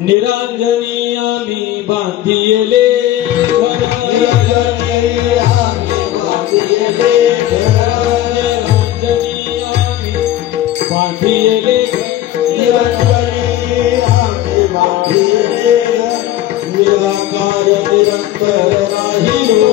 निरांजनी आम्ही बांधिले घर, निरांजनी आम्ही बांधिले घर, निरांजनी आम्ही बांधिले घर, निरांजनी आम्ही बांधिले घर, निराकार निरंतर राहिलो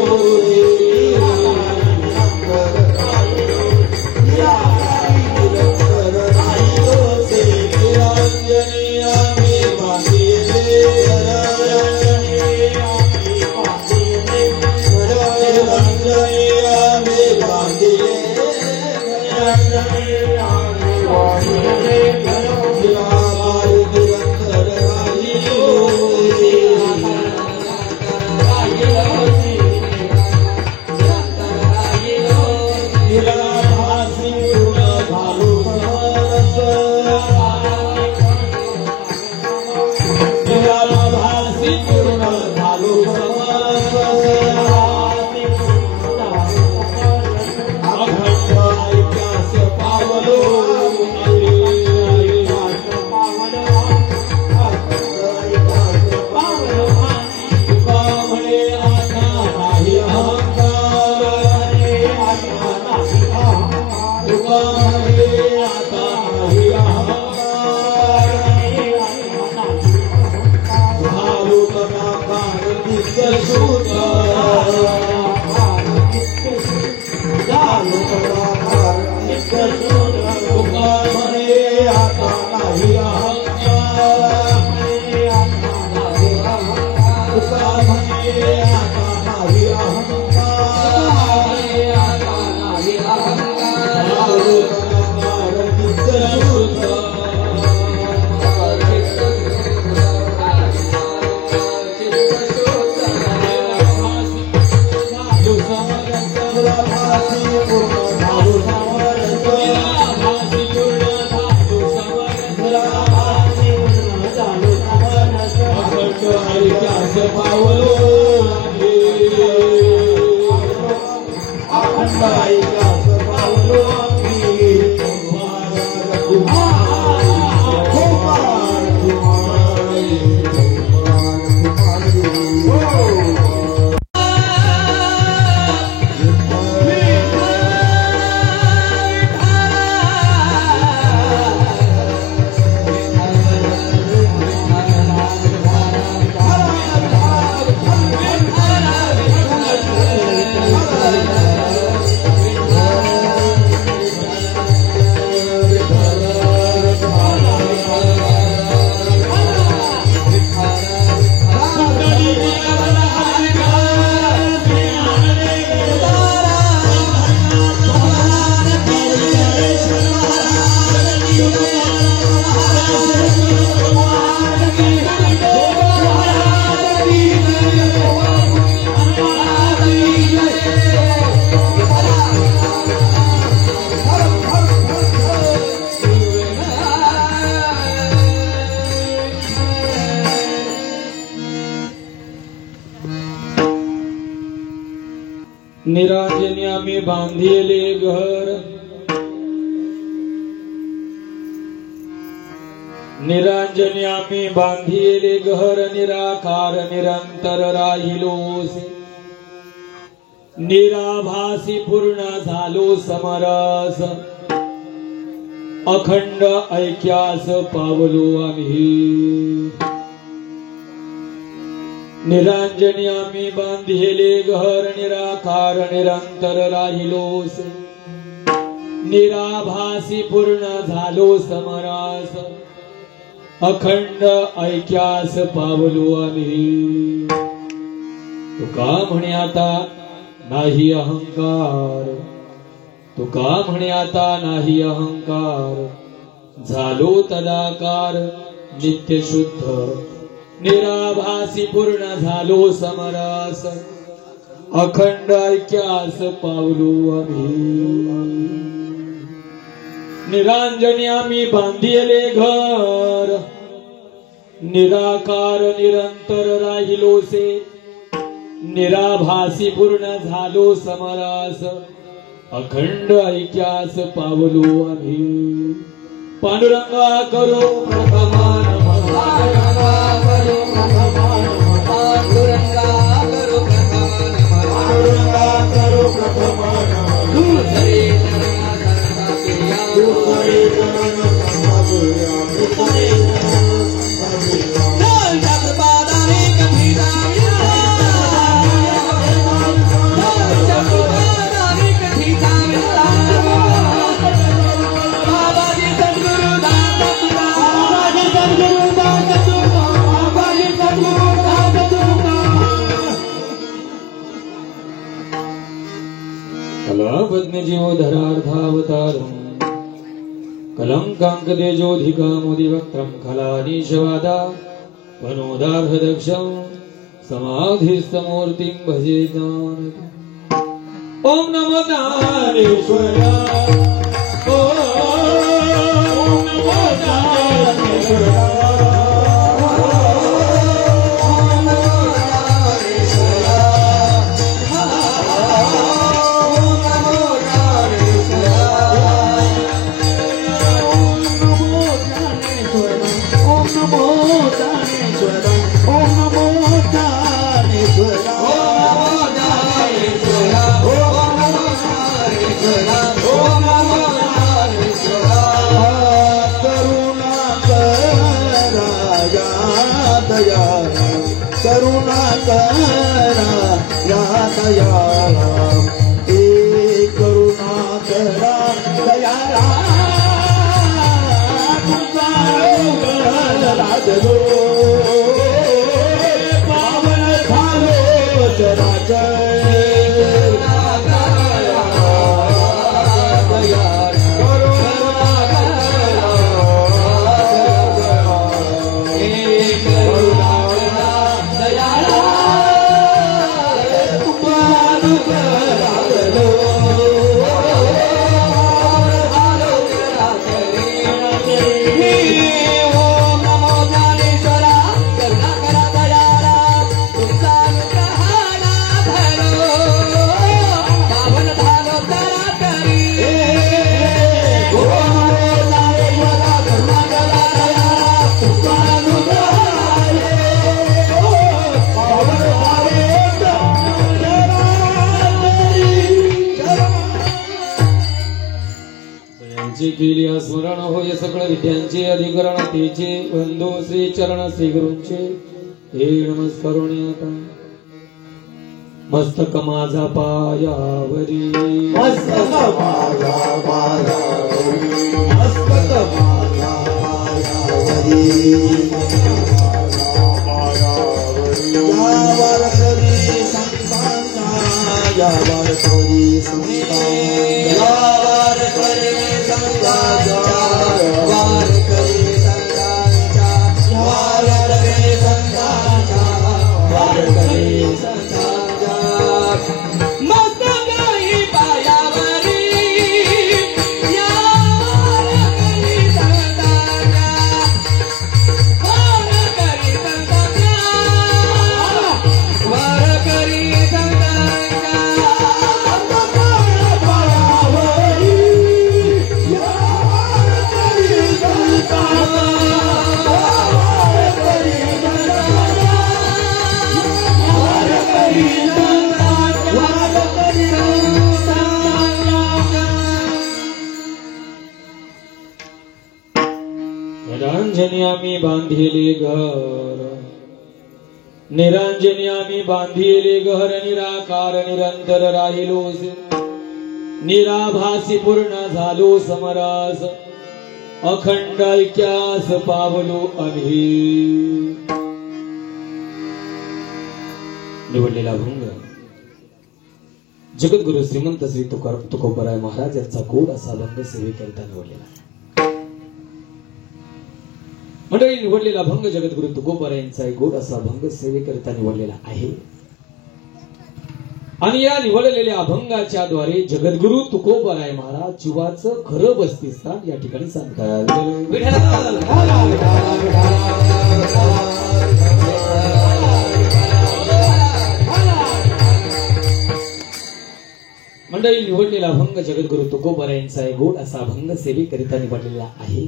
निरांजन्या में बांधिले घर, निरांजन्या में बांधिले घर, निराकार निरंतर राहिलोस, निराभासी पूर्ण झालो समरस, अखंड ऐक्यास पावलो आम्ही। निरांजनी आम्ही बांधिले घर, निराकार निरंतर राहिलोस, निराभासी पूर्ण झालो समरास, अखंड ऐक्यास पावलो आम्ही। तुका म्हणे आता नाही अहंकार, तुका म्हणे आता नाही अहंकार, झालो तदाकार नित्य शुद्ध निराभासी पूर्ण झालो समरास अखंड ऐक्यास पावलो आम्ही निरांजनी आम्ही बांधिले घर निराकार निरंतर राहिलोसे निराभासी पूर्ण झालो समरास अखंड ऐक्यास पावलो आम्ही पांडुरंगा करो प्रथमान पांडुरंगा करो प्रथमान पांडुरंगा करो प्रथमान पांडुरंगा करो प्रथमान हरे जीवो धरार्थावतारम् कलंकांक तेजोधिकामुदिवक्त्रं खलानीशवादा वनोदार्हदक्षं समाधिस्थमूर्तिं भजे ज्ञानम्। ओम नमो नारायणाय ओम नमो नारायणाय करुणा करा या दयाला एक करुणा करा दयाला तुझा लागलो पावन झालो चराचर केली स्मरण होय सकळ विद्यांचे अधिकरण तेचे बंधू श्री चरण श्री गुरूंचे हे नमस्कारोणी आता मस्तक माझा पायावरी मस्तक माझा पायावरी मस्तक माझा पायावरी यावर करी संतांचा यावर करी संतांचा यावर करी संतांचा यावर करी संतांचा यावर करी संतांचा यावर करी संतांचा मस्तकाई पायावरी यावर करी संतांचा वर करी संतांचा वर करी संतांचा निरांजनी आम्ही बांधिले घर निरांजनी आम्ही बांधिले घर निराकार निरंतर राहिलोस निराभासी पूर्ण झालो समरास अखंड ऐक्यास पावलो आम्ही निवडलेला भंग जगद्गुरु श्रीमंत श्री तुकोबराय महाराज यांचा गोड असा भंग सेवेकरिता निवडलेला मंडळी, निवडलेला अभंग जगद्गुरु तुकोबारायांचा एक गोड असा अभंग सेवेकरिता निवडलेला आहे. आणि या निवडलेल्या अभंगाच्या द्वारे जगद्गुरु तुकोबाराय महाराज जीवाचं खरं बस्तीस्थान या ठिकाणी सांगतात. मंडळी, निवडलेला अभंग जगद्गुरु तुकोबारायांचा एक गोड असा अभंग सेवेकरिता निवडलेला आहे.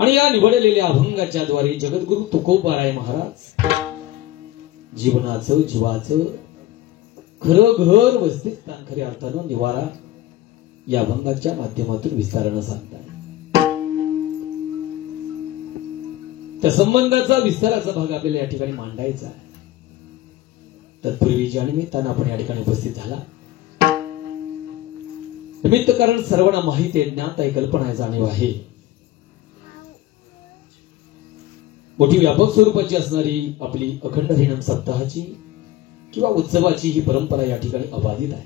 आणि या निवडलेल्या अभंगाच्या द्वारे जगद्गुरु तुकोबाराय महाराज जीवनाचं जीवाचं खरं घर वस्तीस्थान खऱ्या अर्थानं निवारा या अभंगाच्या माध्यमातून विस्तारानं सांगतात. त्या संबंधाचा विस्ताराचा भाग आपल्याला या ठिकाणी मांडायचा आहे. तत्पूर्वी ज्या निमित्तानं आपण या ठिकाणी उपस्थित झाला, निमित्त कारण सर्वांना माहिती आहे, ज्ञात आहे, कल्पना आहे, जाणीव आहे. मोठी व्यापक स्वरूपाची असणारी आपली अखंड हरिनाम सप्ताहाची किंवा उत्सवाची ही परंपरा या ठिकाणी अबाधित आहे.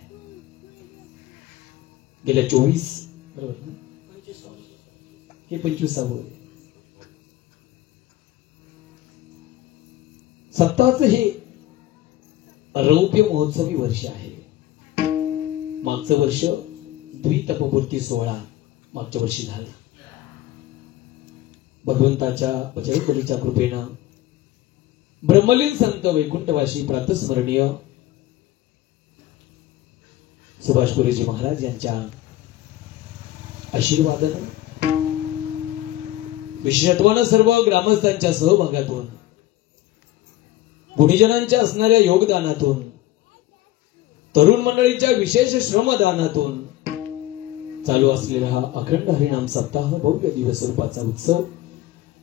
गेल्या 24 हे 25 सप्ताहाचं हे रौप्य महोत्सवी वर्ष आहे. मागचं वर्ष द्वितपपूर्ती सोहळा मागच्या वर्षी झाला. भगवंताच्या बजरंगबलीच्या कृपेनं ब्रह्मलीन संत वैकुंठवासी प्रातस्मरणीय सुभाष गुरुजी महाराज यांच्या आशीर्वादानं विशेषत्वानं सर्व ग्रामस्थांच्या सहभागातून गुणीजनांच्या असणाऱ्या योगदानातून तरुण मंडळीच्या विशेष श्रमदानातून चालू असलेला हा अखंड हरिनाम सप्ताह भव्य दिवस स्वरूपाचा उत्सव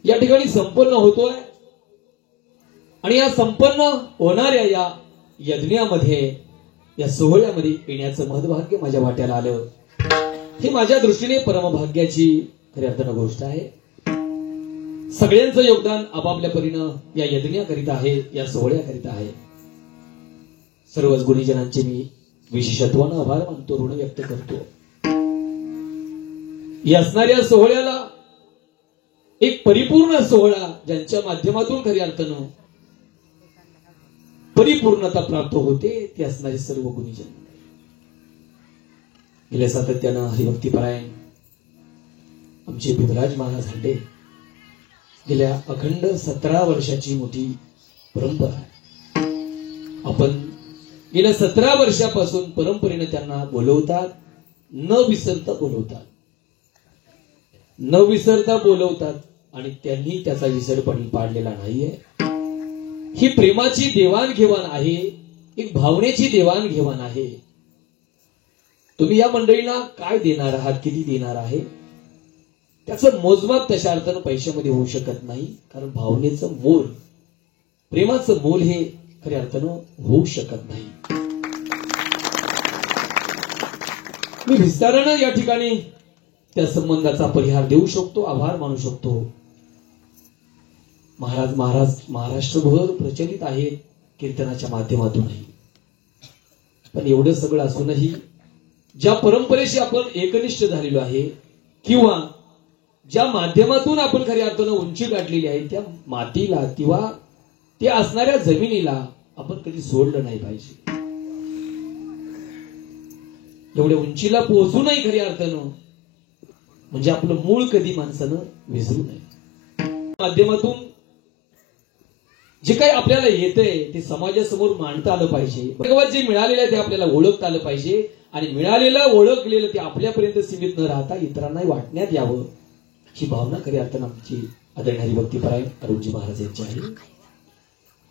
या ठिकाणी संपन्न होतोय. आणि या संपन्न होणाऱ्या या यज्ञामध्ये या सोहळ्यामध्ये येण्याचं महत्भाग्य माझ्या वाट्याला आलं. ही माझ्या दृष्टीने परमभाग्याची खऱ्या अर्थानं गोष्ट आहे. सगळ्यांचं योगदान आपापल्या परीनं या यज्ञाकरिता आहे, या सोहळ्याकरिता आहे. सर्वच गुणीजनांचे मी विशेषत्वानं आभार मानतो, ऋण व्यक्त करतो. या असणाऱ्या सोहळ्याला एक परिपूर्ण सोहळा ज्यांच्या माध्यमातून खऱ्या अर्थानं परिपूर्णता प्राप्त होते ते असणारे सर्व गुणीजन. गेल्या सातत्यानं हरिभक्तीपरायण आमचे बिबराज महाराज हंडे गेल्या अखंड 17 वर्षाची मोठी परंपरा आहे. आपण गेल्या 17 वर्षापासून परंपरेने त्यांना बोलवतात, न विसरता बोलवतात आणि त्यांनी त्याचा विसरपणी पाडलेला नाहीये. ही प्रेमाची देवाणघेवाण आहे, एक भावनेची देवाणघेवाण आहे. तुम्ही या मंडळींना काय देणार आहात, किती देणार आहे, त्याचं मोजमाप तशा अर्थानं पैशामध्ये होऊ शकत नाही. कारण भावनेचं मोल, प्रेमाचं मोल हे खऱ्या अर्थानं होऊ शकत नाही. मी विस्तारानं या ठिकाणी त्या संबंधाचा परिहार देऊ शकतो, आभार मानू शकतो. महाराज महाराष्ट्रभर प्रचलित आहे कीर्तनाच्या माध्यमातूनही. पण एवढं सगळं असूनही ज्या परंपरेशी आपण एकनिष्ठ झालेलो आहे किंवा ज्या माध्यमातून आपण खऱ्या अर्थानं उंची गाठलेली आहे, त्या मातीला किंवा त्या असणाऱ्या जमिनीला आपण कधी सोडलं नाही पाहिजे. एवढ्या उंचीला पोहोचूनही खऱ्या अर्थानं म्हणजे आपलं मूळ कधी माणसानं विसरू नये. माध्यमातून जे काही आपल्याला येतंय ते समाजासमोर मांडता आलं पाहिजे. भगवत जे मिळालेलं आहे ते आपल्याला ओळखता आलं पाहिजे आणि मिळालेलं ओळखलेलं ते आपल्यापर्यंत सीमित न राहता इतरांनाही वाटण्यात यावं, ही भावना खऱ्या अर्थानं आमची आदरणीय हरिभक्तीपरायण अरुणजी महाराज यांची आहे.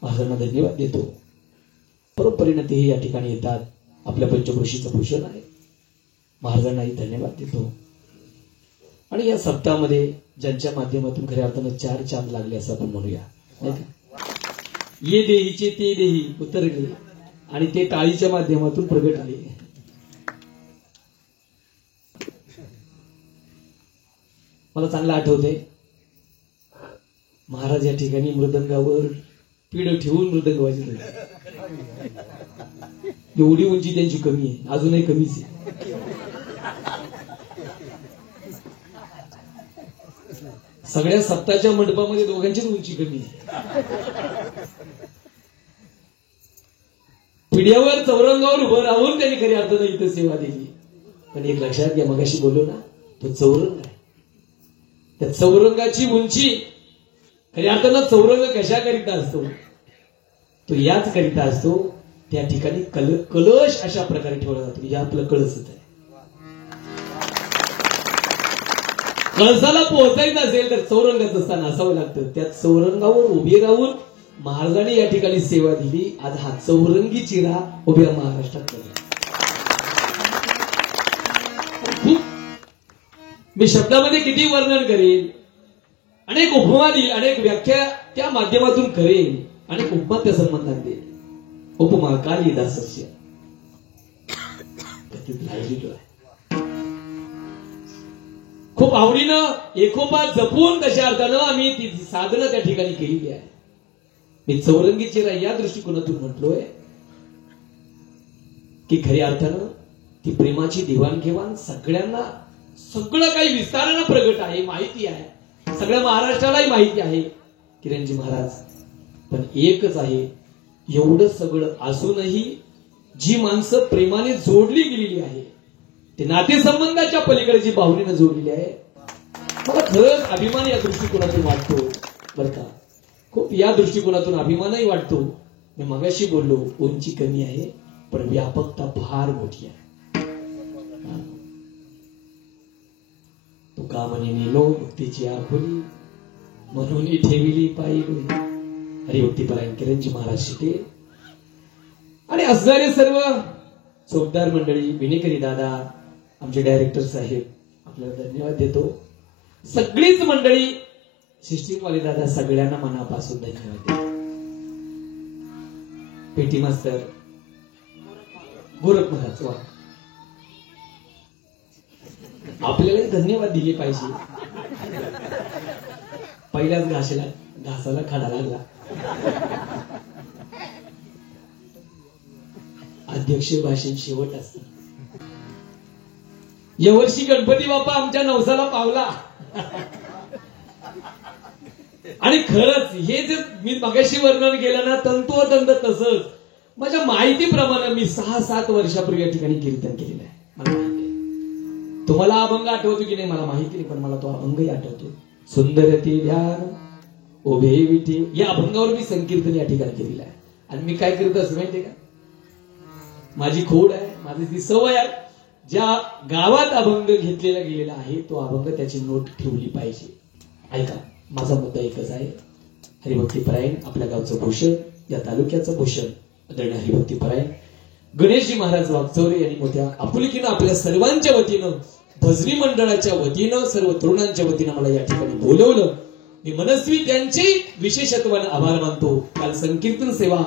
महाराजांना धन्यवाद देतो. परंपरेनं तेही या ठिकाणी येतात, आपल्या पंचक्रोशीचं भूषण आहे. महाराजांनाही धन्यवाद देतो. आणि या सप्ताहामध्ये ज्यांच्या माध्यमातून खऱ्या अर्थानं 4 चांद लागले असं आपण म्हणूया, नाही का? ये देहीचे ते देही उतरले आणि ते टाळीच्या माध्यमातून प्रगटले. मला चांगलं आठवतंय, महाराज या ठिकाणी मृदंगावर पीड ठेवून मृदंग वाजत होते. एवढी उंची त्यांची कमी आहे, अजूनही कमीच आहे. सगळ्या सप्ताच्या मंडपामध्ये दोघांचीच उंची कमी आहे. पिढ्यावर चौरंगावर उभं राहून त्यांनी खरी अर्थानं इथं सेवा दिली. पण एक लक्षात घ्या, मगाशी बोललो ना, तो चौरंग आहे. त्या चौरंगाची उंची खऱ्या अर्थानं चौरंग कशाकरिता असतो? तो याच करिता असतो, त्या ठिकाणी कलश अशा प्रकारे ठेवला जातो. म्हणजे आपलं कळसच आहे. कळसाला पोहोचायचं असेल तर चौरंगाचं स्थान असावं लागतं. त्या चौरंगावर उभे राहून महाराजांनी या ठिकाणी सेवा दिली. आज हा चौरंगी चिरा उभ्या महाराष्ट्रात केला. मी शब्दामध्ये किती वर्णन करेल, अनेक उपमा देईल, अनेक व्याख्या त्या माध्यमातून करेल, अनेक उपमा त्या संबंधात देईल. उपमा कालिदासस्य राहिलेलो आहे. खूप आवडीनं एकोपा जपून तशा अर्थानं आम्ही ती साधनं त्या ठिकाणी केलेली आहे. मी चौरंगी चिरा या दृष्टिकोनातून म्हटलोय की खऱ्या अर्थानं ती प्रेमाची देवाणघेवाण सगळ्यांना, सगळं काही विस्तारानं प्रगट आहे, माहिती आहे, सगळ्या महाराष्ट्रालाही माहिती आहे किरणजी महाराज. पण एकच आहे, एवढं सगळं असूनही जी माणसं प्रेमाने जोडली गेलेली आहे, ते नातेसंबंधाच्या पलीकडे जी भावनेनं जोडलेली आहे, मला खरंच अभिमान या दृष्टिकोनातून वाटतो बरं का. खूप या दृष्टिकोनातून अभिमानही वाटतो. मी मगाशी बोललो, उंची कमी आहे पण व्यापकता फार मोठी आहे. तुका म्हणे नेलो भक्तीची आखोली, म्हणून ठेविली पाहिली. हरिभक्तीपरायण किरणजी महाराज शिटे आणि असणारे सर्व चौकदार मंडळी, विनेकरी दादा, आमचे डायरेक्टर साहेब, आपल्याला धन्यवाद देतो. सगळीच मंडळी, सिस्टीमवाले दादा, सगळ्यांना मनापासून धन्यवाद देतो. पेटी मास्तर गोरख महाराज, वा, आपल्यालाही धन्यवाद दिले पाहिजे. पहिल्याच घासाला खाडा लागला. अध्यक्ष भाषण शेवट असत. यावर्षी गणपती बाप्पा आमच्या नवसाला पावला. आणि खरंच हे जे मी मगाशी वर्णन केलं ना, तंतोतंत तसंच माझ्या माहितीप्रमाणे मी 6-7 वर्षापूर्वी या ठिकाणी कीर्तन केलेलं आहे. मला माहिती आहे. तुम्हाला अभंग आठवतो की नाही मला माहिती नाही, पण मला तो अभंगही आठवतो. सुंदर ते ध्यान उभे विटे, या अभंगावर मी संकीर्तन या ठिकाणी केलेलं आहे. आणि मी काय करत असं माहितीये का, माझी खोड आहे, माझी ती सवय आहे, ज्या गावात अभंग घेतलेला गेलेला आहे तो अभंग त्याची नोट ठेवली पाहिजे. ऐका, माझा मुद्दा एकच आहे. हरिभक्तीपरायण आपल्या गावचं भूषण, या तालुक्याचं भूषण, आदरणीय हरिभक्तीपरायण गणेशजी महाराज वागचौरे यांनी मोठ्या आपुलकीनं आपल्या सर्वांच्या वतीनं, भजनी मंडळाच्या वतीनं, सर्व तरुणांच्या वतीनं मला या ठिकाणी बोलवलं. मी मनस्वी त्यांचे विशेषत्वानं आभार मानतो. काल संकीर्तन सेवा,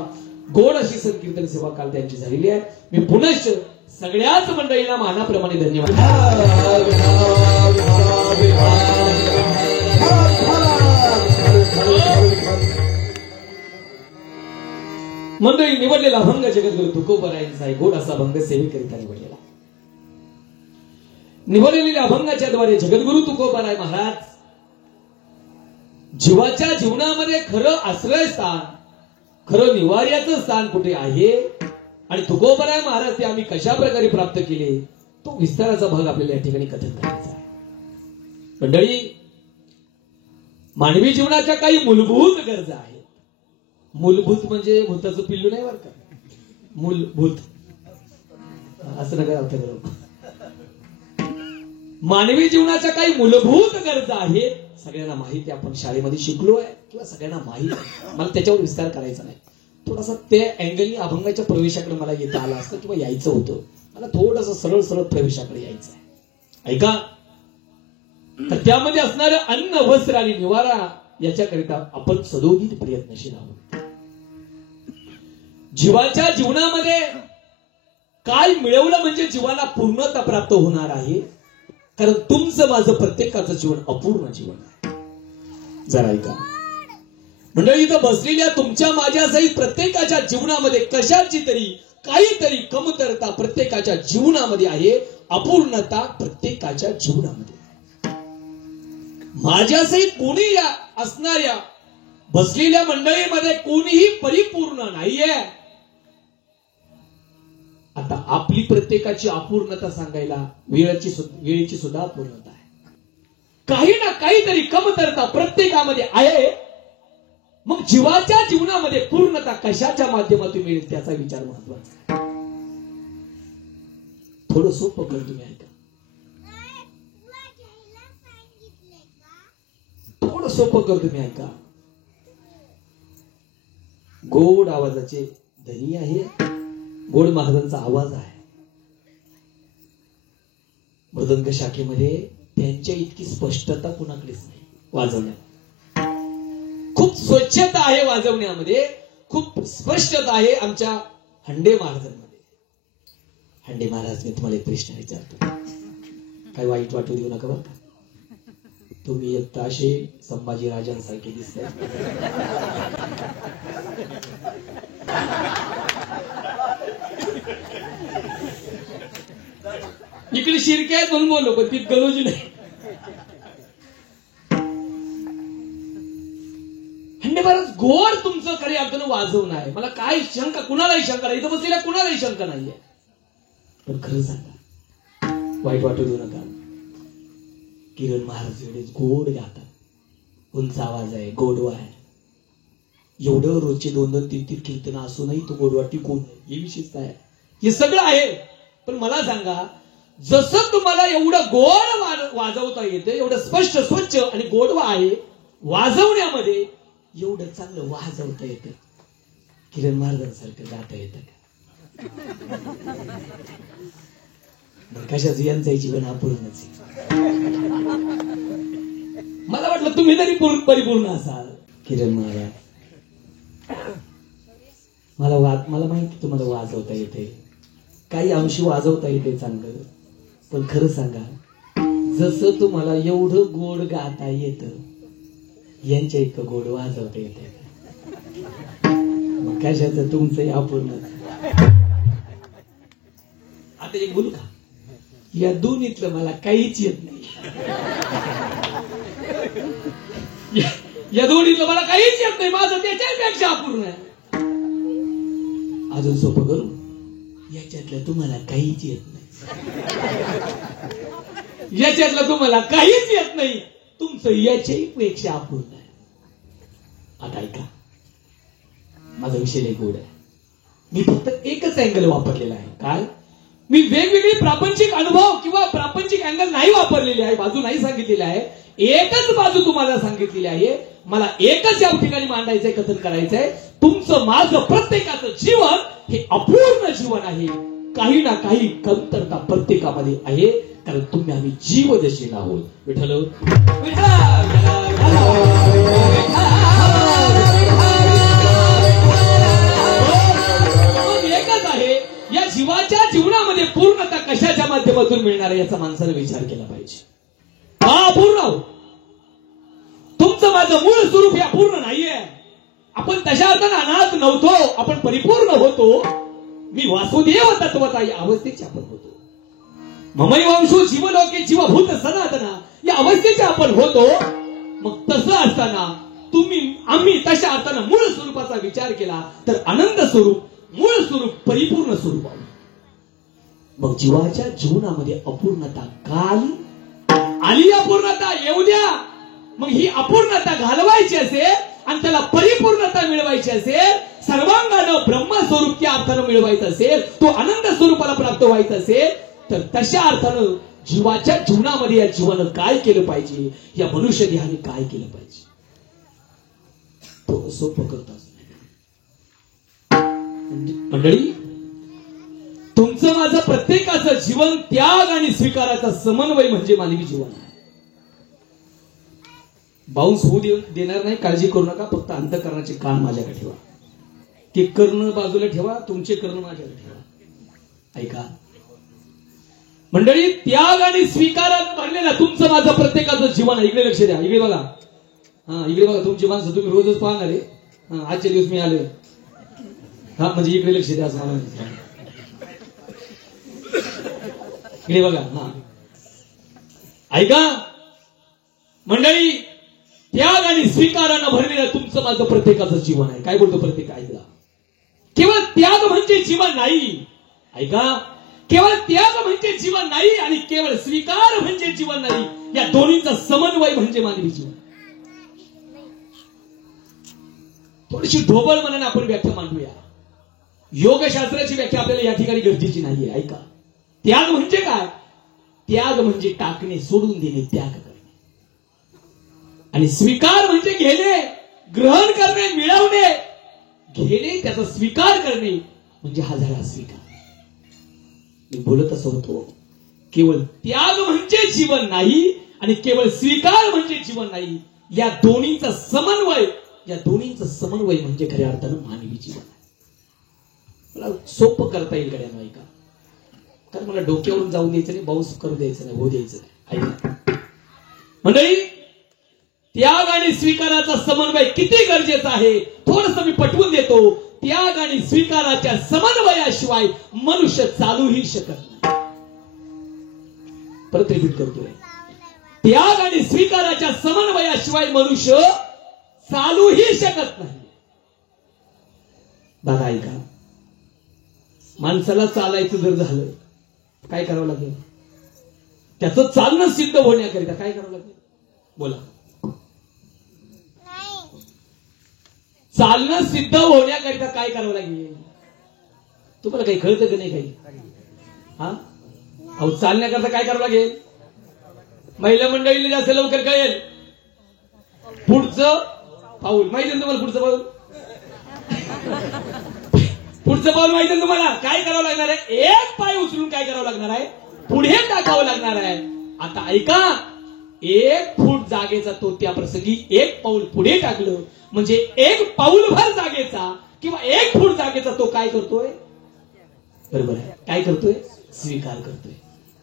गोड अशी संकीर्तन सेवा काल त्यांची झालेली आहे. मी पुनश्च सगळ्याच मंडळींना मानाप्रमाणे धन्यवाद. मंडळी, निवडलेला अभंग जगद्गुरु तुकोबरायांचा आहे. गोड असा अभंग सेवेकरिता निवडलेला. निवडलेल्या अभंगाच्या द्वारे जगद्गुरु तुकोबराय महाराज जीवाच्या जीवनामध्ये खरं आश्रयस्थान, खरं निवार्याचं स्थान कुठे आहे आणि तुकोबराय महाराज ते आम्ही कशा प्रकारे प्राप्त केले, तो विस्ताराचा भाग आपल्याला या ठिकाणी कथन करायचा आहे. मंडळी, मानवी जीवनाच्या काही मूलभूत गरजा आहेत. मूलभूत म्हणजे भूताचं पिल्लू नाही बरं का, मूलभूत असं नका अर्थ करू. मानवी जीवनाच्या काही मूलभूत गरजा आहेत. सगळ्यांना माहिती, आपण शाळेमध्ये शिकलो आहे किंवा सगळ्यांना माहिती. मला त्याच्यावर विस्तार करायचा नाही. थोडासा त्या अँगलनी अभंगाच्या प्रवेशाकडे मला येता आलं असतं किंवा यायचं होतं. मला थोडंसं सरळ सरळ प्रवेशाकडे यायचं आहे. ऐका, तर त्यामध्ये असणारं अन्न, वस्त्र आणि निवारा याच्याकरिता आपण सदोदित प्रयत्नशील आहोत. जीवाच्या जीवनामध्ये काय मिळवलं म्हणजे जीवाला पूर्णता प्राप्त होणार आहे. कारण तुमचं माझं प्रत्येकाचं जीवन अपूर्ण जीवन आहे. जरा ऐका मंडळी, इथं बसलेल्या तुमच्या माझ्या सहित प्रत्येकाच्या जीवनामध्ये कशाची तरी काहीतरी कमतरता प्रत्येकाच्या जीवनामध्ये आहे. अपूर्णता प्रत्येकाच्या जीवनामध्ये आहे. माझ्यासहित कोणी असणाऱ्या बसलेल्या मंडळीमध्ये कोणीही परिपूर्ण नाहीये. आता आपली प्रत्येकाची अपूर्णता सांगायला वेळेची सुद्धा अपूर्णता आहे. काही ना काहीतरी कमतरता प्रत्येकामध्ये आहे. मग जीवाच्या जीवनामध्ये पूर्णता कशाच्या माध्यमातून मिळेल त्याचा विचार महत्वाचा. थोडं सोपं कर, तुम्ही ऐका. थोडं सोपं कर, तुम्ही ऐका. गोड आवाजाचे धनी आहे, गोड महाराजांचा आवाज आहे. मृदंग शाखेमध्ये त्यांच्या इतकी स्पष्टता कुणाकडेच नाही वाजवण्यात. खूप स्वच्छता आहे वाजवण्यामध्ये, खूप स्पष्टता आहे आमच्या हंडे महाराजांमध्ये. हंडे महाराज, मी तुम्हाला एक प्रश्न विचारतो, काय वाईट वाटू देऊ नका बरं का. तुम्ही एक असे संभाजी राजांसारखे दिसताय. इकडे शिरके आहेत म्हणून बोललो, पण ती गलोजी नाही. हंडे महाराज, गोड तुमचं खरे अर्थानं वाजवणं आहे. मला काय शंका, कुणालाही शंका नाही, इथं बसलेल्या कुणालाही शंका नाहीये. पण खरं सांगा, वाईट वाटू देऊ नका. किरण महाराज एवढे गोड गातात, उंच आवाज आहे, गोडवा आहे. एवढं रोजचे 2-2, 3-3 कीर्तन असूनही तो गोडवा टिकून ही विशेषता आहे. हे सगळं आहे. पण मला सांगा, जसं तुम्हाला एवढं गोड वाजवता येतं, एवढं स्पष्ट, स्वच्छ आणि गोडवा आहे वाजवण्यामध्ये, एवढं चांगलं वाजवता येतं, किरण महाराजांसारखं गाता येतं का? कशाच यांचं जीवन अपूर्णच आहे. मला वाटलं तुम्ही तरी परिपूर्ण असाल. किरण महाराज, मला माहिती तुम्हाला वाजवता येते, काही अंशी वाजवता येते चांगलं. पण खरं सांगा, जसं तुम्हाला एवढं गोड गाता येतं, यांच्या इतकं गोड वाजवता येते. मग कशाचं तुमचंही अपूर्ण. आता एक बोलू का, या दोन्हीतलं मला काहीच येत नाही. या दोन्हीतलं मला काहीच येत नाही, माझं त्याच्यापेक्षा अपूर्ण आहे. अजून सोपं करू, याच्यातलं तुम्हाला काहीच येत नाही. याच्यातलं तुम्हाला काहीच येत नाही, तुमचं याच्याही पेक्षा अपूर्ण आहे. आता ऐका, माझा विषय लय गोड आहे. मी फक्त एकच अँगल वापरलेला आहे. काय? मी वेगवेगळे प्रापंचिक अनुभव किंवा प्रापंचिक अँगल नाही वापरलेले आहे, बाजू नाही सांगितलेली आहे. एकच बाजू तुम्हाला सांगितलेली आहे. मला एकच या ठिकाणी मांडायचंय, कथन करायचंय. तुमचं, माझं, प्रत्येकाचं जीवन हे अपूर्ण जीवन आहे. काही ना काही कमतरता प्रत्येकामध्ये आहे, कारण तुम्ही आम्ही जीवदशेला आहोत. विठ्ठल एकच आहे. या जीवाच्या जीवनामध्ये पूर्णता कशाच्या माध्यमातून मिळणार आहे याचा माणसाने विचार केला पाहिजे. हा अपूर्ण आहोत. तुमचं माझं मूळ स्वरूप हे अपूर्ण नाहीये. आपण तशा अर्थानं अनाथ नव्हतो, आपण परिपूर्ण होतो. मी वासुदेव तत्वता या अवस्थेचे आपण होतो. ममैवांशो जीवलोके जीवभूत सनातना या अवस्थेचे आपण होतो. मग तसं असताना आम्ही तशा अर्थानं मूळ स्वरूपाचा विचार केला तर आनंद स्वरूप, मूळ स्वरूप, परिपूर्ण स्वरूप आहोत. मग जीवाच्या जीवनामध्ये अपूर्णता काल आली, अपूर्णता येऊ द्या. मग ही अपूर्णता घालवायची असेल आणि त्याला परिपूर्णता मिळवायची असेल, सर्वांगानं ब्रह्मस्वरूप त्या अर्थानं मिळवायचं असेल, तो आनंद स्वरूपाला प्राप्त व्हायचं असेल, तर तशा अर्थानं जीवाच्या जीवनामध्ये या जीवानं काय केलं पाहिजे, या मनुष्य देहाने काय केलं पाहिजे, तो सोपं करतात. मंडळी, तुमचं माझं प्रत्येकाचं जीवन त्याग आणि स्वीकाराचा समन्वय म्हणजे मानवी जीवन आहे. बाउन्स होऊ देणार नाही, काळजी करू नका. फक्त अंतःकरणाचे कान माझ्याकडे ठेवा, ते कर्ण बाजूला ठेवा, तुमचे कर्ण माझ्याकडे ठेवा. ऐका मंडळी, त्याग आणि स्वीकारानं भरलेला तुमचं माझं प्रत्येकाचं जीवन आहे. इकडे लक्ष द्या, इकडे बघा. इकडे बघा, तुमची माणसं तुम्ही रोजच पाहणार आहे. आजचे दिवस मी आले, म्हणजे इकडे लक्ष द्या असं मला. इकडे बघा. ऐका, मंडळी, त्याग आणि स्वीकारानं भरलेलं तुमचं माझं प्रत्येकाचं जीवन आहे. काय बोलतो प्रत्येक? ऐका, केवळ त्याग म्हणजे जीवन नाही. ऐका, केवळ त्याग म्हणजे जीवन नाही आणि केवळ स्वीकार म्हणजे जीवन नाही. या दोन्हीचा समन्वय म्हणजे मानवी जीवन. थोडीशी ढोबळ मनाने आपण व्याख्या मांडूया. योगशास्त्राची व्याख्या आपल्याला या ठिकाणी गरजेची नाहीये. ऐका, त्याग म्हणजे काय? त्याग म्हणजे टाकणे, सोडून देणे, त्याग करणे. आणि स्वीकार म्हणजे घेणे, ग्रहण करणे, मिळवणे. घेणे, त्याचा स्वीकार करणे म्हणजे हा झाला स्वीकार. मी बोलत असं होतो, केवळ त्याग म्हणजे जीवन नाही आणि केवळ स्वीकार म्हणजे जीवन नाही. या दोन्हीचा समन्वय, या दोन्हीचा समन्वय म्हणजे खऱ्या अर्थानं मानवी जीवन आहे. मला सोपं करता येईल गड्या, ऐका, कारण मला डोक्यावरून जाऊन द्यायचं नाही, बाउन्स करू द्यायचं नाही, होऊ द्यायचं नाही. ऐका मंडळी, त्याग आणि स्वीकाराचा समन्वय किती गरजेचा आहे थोडंसं मी पटवून देतो. त्याग आणि स्वीकाराच्या समन्वयाशिवाय मनुष्य चालूही शकत नाही. परत रिपीट करतोय, त्याग आणि स्वीकाराच्या समन्वयाशिवाय मनुष्य चालूही शकत नाही. बघा, ऐका, माणसाला चालायचं जर झालं काय करावं लागेल? त्याचं चालणं सिद्ध होण्याकरिता काय करावं लागेल? बोला. चालणं सिद्ध होण्याकरिता काय करावं लागेल? तुम्हाला काही कळतं का नाही? काही हा अहो, चालण्याकरता काय करावं लागेल? महिला मंडळीला जास्त लवकर कळेल. पुढचं पाऊल माहिती आहे तुम्हाला? पुढचं पाऊल, पुढचं पाऊल माहिती आहे तुम्हाला? काय करावं लागणार आहे? एक पाय उचलून काय करावं लागणार आहे? पुढे टाकावं लागणार आहे. आता ऐका, एक फूट जागेचा तो त्या प्रसंगी एक पाऊल पुढे टाकलं म्हणजे एक पाऊलभर जागेचा किंवा एक फूट जागेचा तो काय करतोय? बरोबर आहे, काय करतोय? स्वीकार करतोय.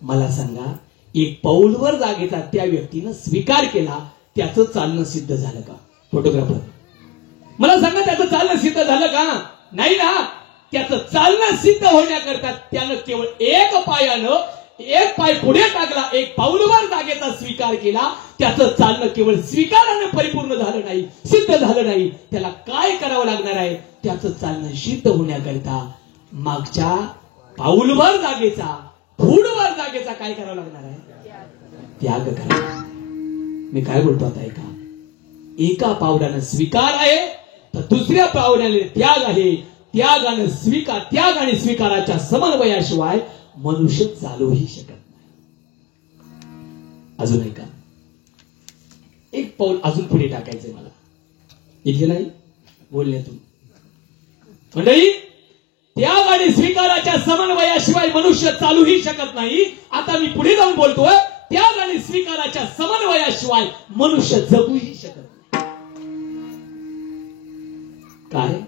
मला सांगा, एक पाऊलभर जागेचा त्या व्यक्तीनं स्वीकार केला, त्याचं चालणं सिद्ध झालं का? फोटोग्राफर, मला सांगा, त्याचं चालणं सिद्ध झालं का? नाही ना. त्याचं चालणं सिद्ध होण्याकरता त्यानं केवळ एक पायानं एक पाय पुढे टाकला, एक पाऊलभर जागेचा स्वीकार केला. त्याचं चालणं केवळ स्वीकारानं परिपूर्ण झालं नाही, सिद्ध झालं नाही. त्याला काय करावं लागणार आहे? त्याचं चालणं सिद्ध होण्याकरिता मागच्या पाऊलभर जागेचा, फूटभर जागेचा काय करावं लागणार आहे? त्याग करा. मी काय बोलतो आता? ऐका, एका पावलानं स्वीकार आहे तर दुसऱ्या पावलाने त्याग आहे. त्यागानं स्वीकार, त्याग आणि स्वीकाराच्या समन्वयाशिवाय मनुष्य चालूही शकत नाही. अजून ऐका, एक पाऊल अजून पुढे टाकायचंय मला. इथे नाही बोलण्यातून मंडळी, त्याग आणि स्वीकाराच्या समन्वयाशिवाय मनुष्य चालूही शकत नाही. आता मी पुढे जाऊन बोलतोय, त्याग आणि स्वीकाराच्या समन्वयाशिवाय मनुष्य जगूही शकत नाही. काय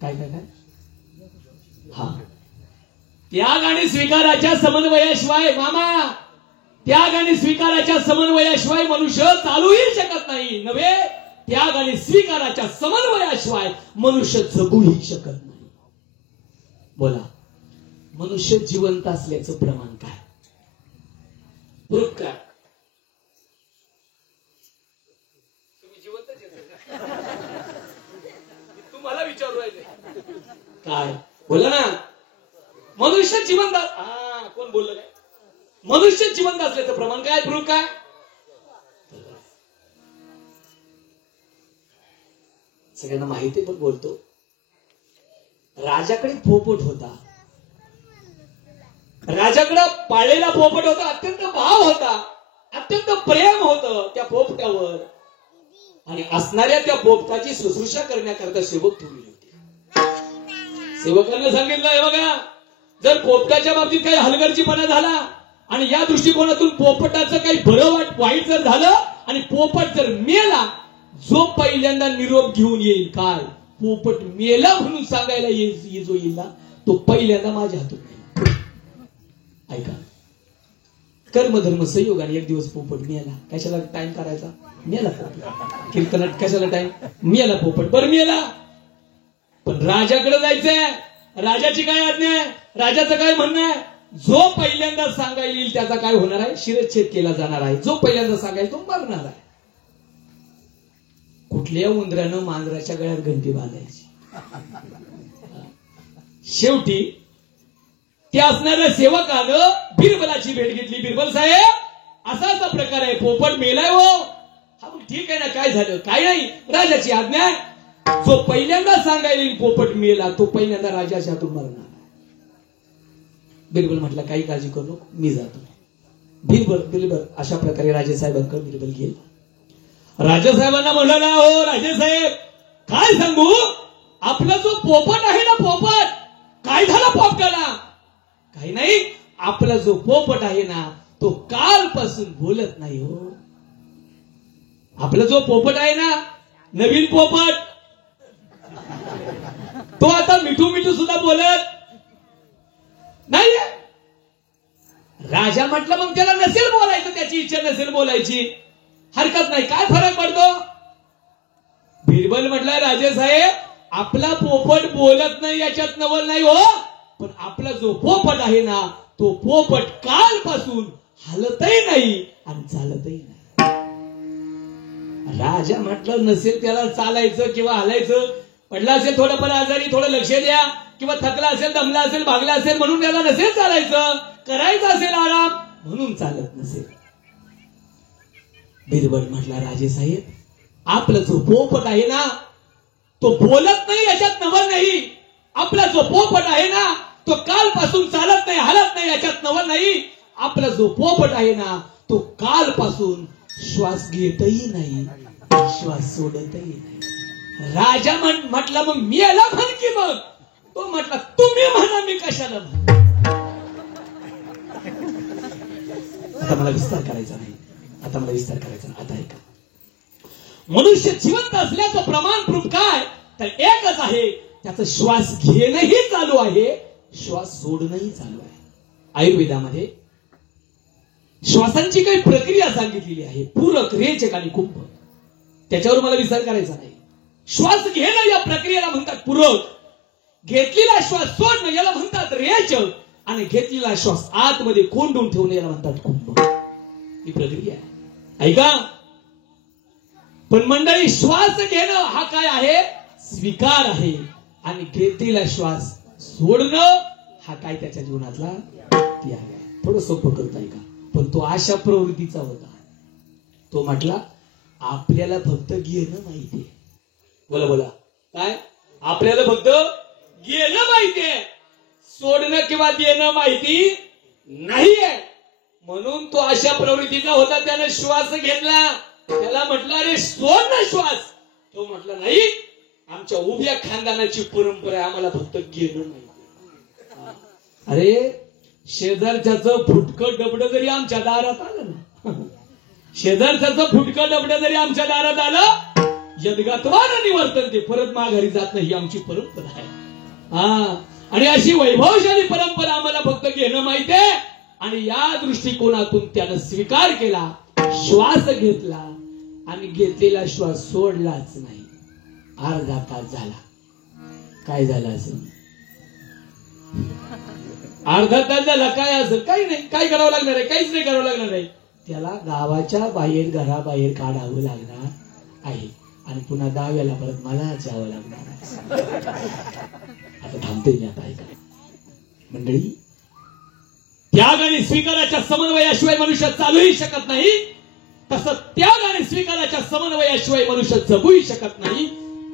काय काय काय? हा, त्याग आणि स्वीकाराच्या समन्वयाशिवाय, मामा, त्याग आणि स्वीकाराच्या समन्वयाशिवाय मनुष्य चालूही शकत नाही. नव्हे, त्याग आणि स्वीकाराच्या समन्वयाशिवाय मनुष्य जगूही शकत नाही. बोला, मनुष्य जिवंत असल्याचं प्रमाण काय? प्रूफ काय? तुम्ही जिवंत तुम्हाला विचारू राहिले काय? बोला ना. मनुष्य जिवंत, कोण बोललं काय? मनुष्य जिवंत असल्याचं प्रमाण काय? प्रूफ काय? सगळ्यांना माहिती पण बोलतो. राजाकडे पोपट होता. राजाकडे पाळलेला पोपट होता. अत्यंत भाव होता, अत्यंत प्रेम होतं त्या पोपटावर. आणि असणाऱ्या त्या पोपटाची शुश्रूषा करण्याकरता सेवक ठेवले होते. सेवकांना सांगितलं, हे बघा, जर पोपटाच्या बाबतीत काही हलगर्जीपणा झाला आणि या दृष्टिकोनातून पोपटाचं काही बरं वाईट जर झालं आणि पोपट जर मेला, जो पहिल्यांदा निरोप घेऊन येईल, काय पोपट मेला म्हणून सांगायला जो येईल ना, तो पहिल्यांदा माझ्या हातून मेला. ऐका, कर्मधर्म संयोगाने एक दिवस पोपट मेला. कशाला टाइम करायचा? मेला पोपट. कीर्तनात कशाला टाइम? मेला पोपट. बरं मेला, पण राजाकडे जायचंय. राजाची काय आज्ञा आहे? राजाचं काय म्हणणं आहे? जो पहिल्यांदा सांगायला येईल त्याचा काय होणार आहे? शिरच्छेद केला जाणार आहे. जो पहिल्यांदा सांगायला तो मरणार आहे. कुठल्या उंदरानं मांजराच्या गळ्यात घंटी बांधायची. शेवटी त्या असणाऱ्या सेवकानं बिरबलाची भेट घेतली. बिरबल साहेब असा असा प्रकार आहे, पोपट मेलाय हो. हा मग ठीक आहे ना, काय झालं? काय नाही, राजाची आज्ञा आहे. जो पहिल्यांदा सांगायला येईल पोपट मेला तो पहिल्यांदा राजाच्या हातून मरणार. बिरबल म्हटलं काही काळजी करू नको, मी जातो. बिरबल अशा प्रकारे राजेसाहेबांकडे बिरबल गेला. राजेसाहेबांना म्हणाला, हो राजेसाहेब काय सांगू, आपला जो पोपट आहे ना, पोपट काय झाला पोपटाला? काही नाही, आपला जो पोपट आहे ना तो कालपासून बोलत नाही हो. आपला जो पोपट आहे ना, नवीन पोपट, तो आता मिठू मिठू सुद्धा बोलत नाही. राजा म्हटलं मग त्याला नसेल बोलायचं, त्याची इच्छा नसेल बोलायची, हरकत नाही, काय फरक पडतो? बिरबल म्हटलं, राजे साहेब आपला पोपट बोलत नाही याच्यात नवल नाही हो, पण आपला जो पोपट आहे ना तो पोपट कालपासून हलतही नाही आणि चालतही नाही. राजा म्हटलं नसेल त्याला चालायचं किंवा हलायचं, पडला असेल थोडंफार आजारी, थोडं लक्ष द्या, किंवा थकला असेल, दमला असेल, भागला असेल म्हणून त्याला नसेल चालायचं, करायचं असेल आराम म्हणून चालत नसेल. बिरबल म्हटला, राजे साहेब आपला जो पोपट आहे ना तो बोलत नाही याच्यात नवल नाही, आपला जो पोपट आहे ना तो कालपासून चालत नाही, हलत नाही याच्यात नवल नाही, आपला जो पोपट आहे ना तो कालपासून श्वास घेतही नाही, श्वास सोडतही नाही. राजा म्हटला, मग मी याला म्हण की मग. तो म्हटला, तुम्ही म्हणा, मी कशाला म्हण. आता मला विस्तार करायचा नाही, आता ऐका. मनुष्य जिवंत असल्याचं प्रमाण प्रूफ काय, तर एकच आहे, त्याचा श्वास घेणंही चालू आहे, श्वास सोडणंही चालू आहे. आयुर्वेदामध्ये श्वासांची काही प्रक्रिया सांगितलेली आहे, पूरक, रेचक आणि कुंभ. त्याच्यावर मला विचार करायचा नाही. श्वास घेणं या प्रक्रियेला म्हणतात पूरक, घेतलेला श्वास सोडणं याला म्हणतात रेचक, आणि घेतलेला श्वास आतमध्ये कोंडून ठेवणे याला म्हणतात कुंभ. ही प्रक्रिया आहे, ऐका. पण मंडळी, श्वास घेणं हा काय आहे, स्वीकार आहे, आणि घेतलेला श्वास सोडणं हा काय त्याच्या जीवनातला त्याग आहे. थोडं सोपं करता ऐका. पण तो अशा प्रवृत्तीचा होता. तो म्हटला, आपल्याला फक्त घेणं माहितीये. बोला काय, आपल्याला फक्त घेणं माहितीये, सोडणं किंवा देणं माहिती नाहीये. म्हणून तो अशा प्रवृत्तीचा होता. त्याने श्वास घेतला, त्याला म्हटलं, अरे सोड ना श्वास. तो म्हटला, नाही, आमच्या उभ्या खानदानाची परंपरा आहे, आम्हाला फक्त घेणं माहिती. अरे शेजारच्याचं फुटकं डबडं जरी आमच्या दारात आलं ना, शेजारच्याचं फुटकं डबडं जरी आमच्या दारात आलं, यदगात्वानं निवर्तन, ते परत माघारी जात नाही, ही आमची परंपरा आहे. आणि अशी वैभवशाली परंपरा आम्हाला फक्त घेणं माहिती आहे. आणि या दृष्टिकोनातून त्यानं स्वीकार केला, श्वास घेतला, आणि घेतलेला श्वास सोडलाच नाही. अर्धा तास झाला. काय झालं असं? अर्धा तास झाला. काय असेल? काही नाही. काय करावं लागणार आहे? काहीच नाही करावं लागणार आहे. त्याला गावाच्या बाहेर, घराबाहेर काढावं लागणार आहे, आणि पुन्हा दाव्याला परत मला जावं लागणार आहे. आता थांबते मी. आता ऐका मंडळी, त्याग आणि स्वीकाराच्या समन्वयाशिवाय मनुष्य चालूही शकत नाही, तसं त्याग आणि स्वीकाराच्या समन्वयाशिवाय मनुष्य जगूही शकत नाही.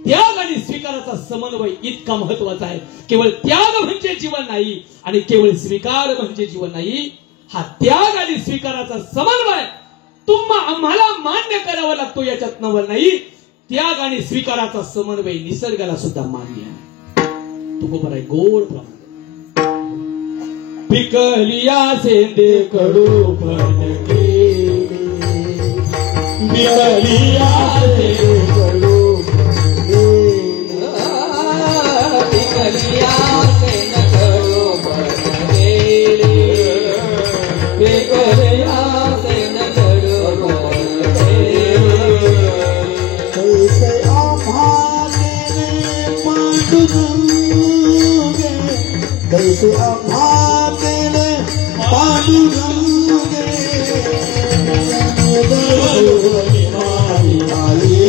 त्याग आणि स्वीकाराचा समन्वय इतका महत्वाचा आहे. केवळ त्याग म्हणजे जीवन नाही, आणि केवळ स्वीकार म्हणजे जीवन नाही. हा त्याग आणि स्वीकाराचा समन्वय आम्हाला मान्य करावा लागतो, याच्यात नवल नाही. त्याग आणि स्वीकाराचा समन्वय निसर्गाला सुद्धा मान्य आहे. तो गोबर आहे, गोड प्रमाण. पिकलिया सेंदे कडू पण गेले, पिकलिया सेंदे कडू पण गेले, पिकलिया सेंदे कडू पण गेले, पिकलिया सेंदे कडू पण गेले. कैसे आम्हाले पांडुरंग, कैसे आम्हाले पांडुरंग, आली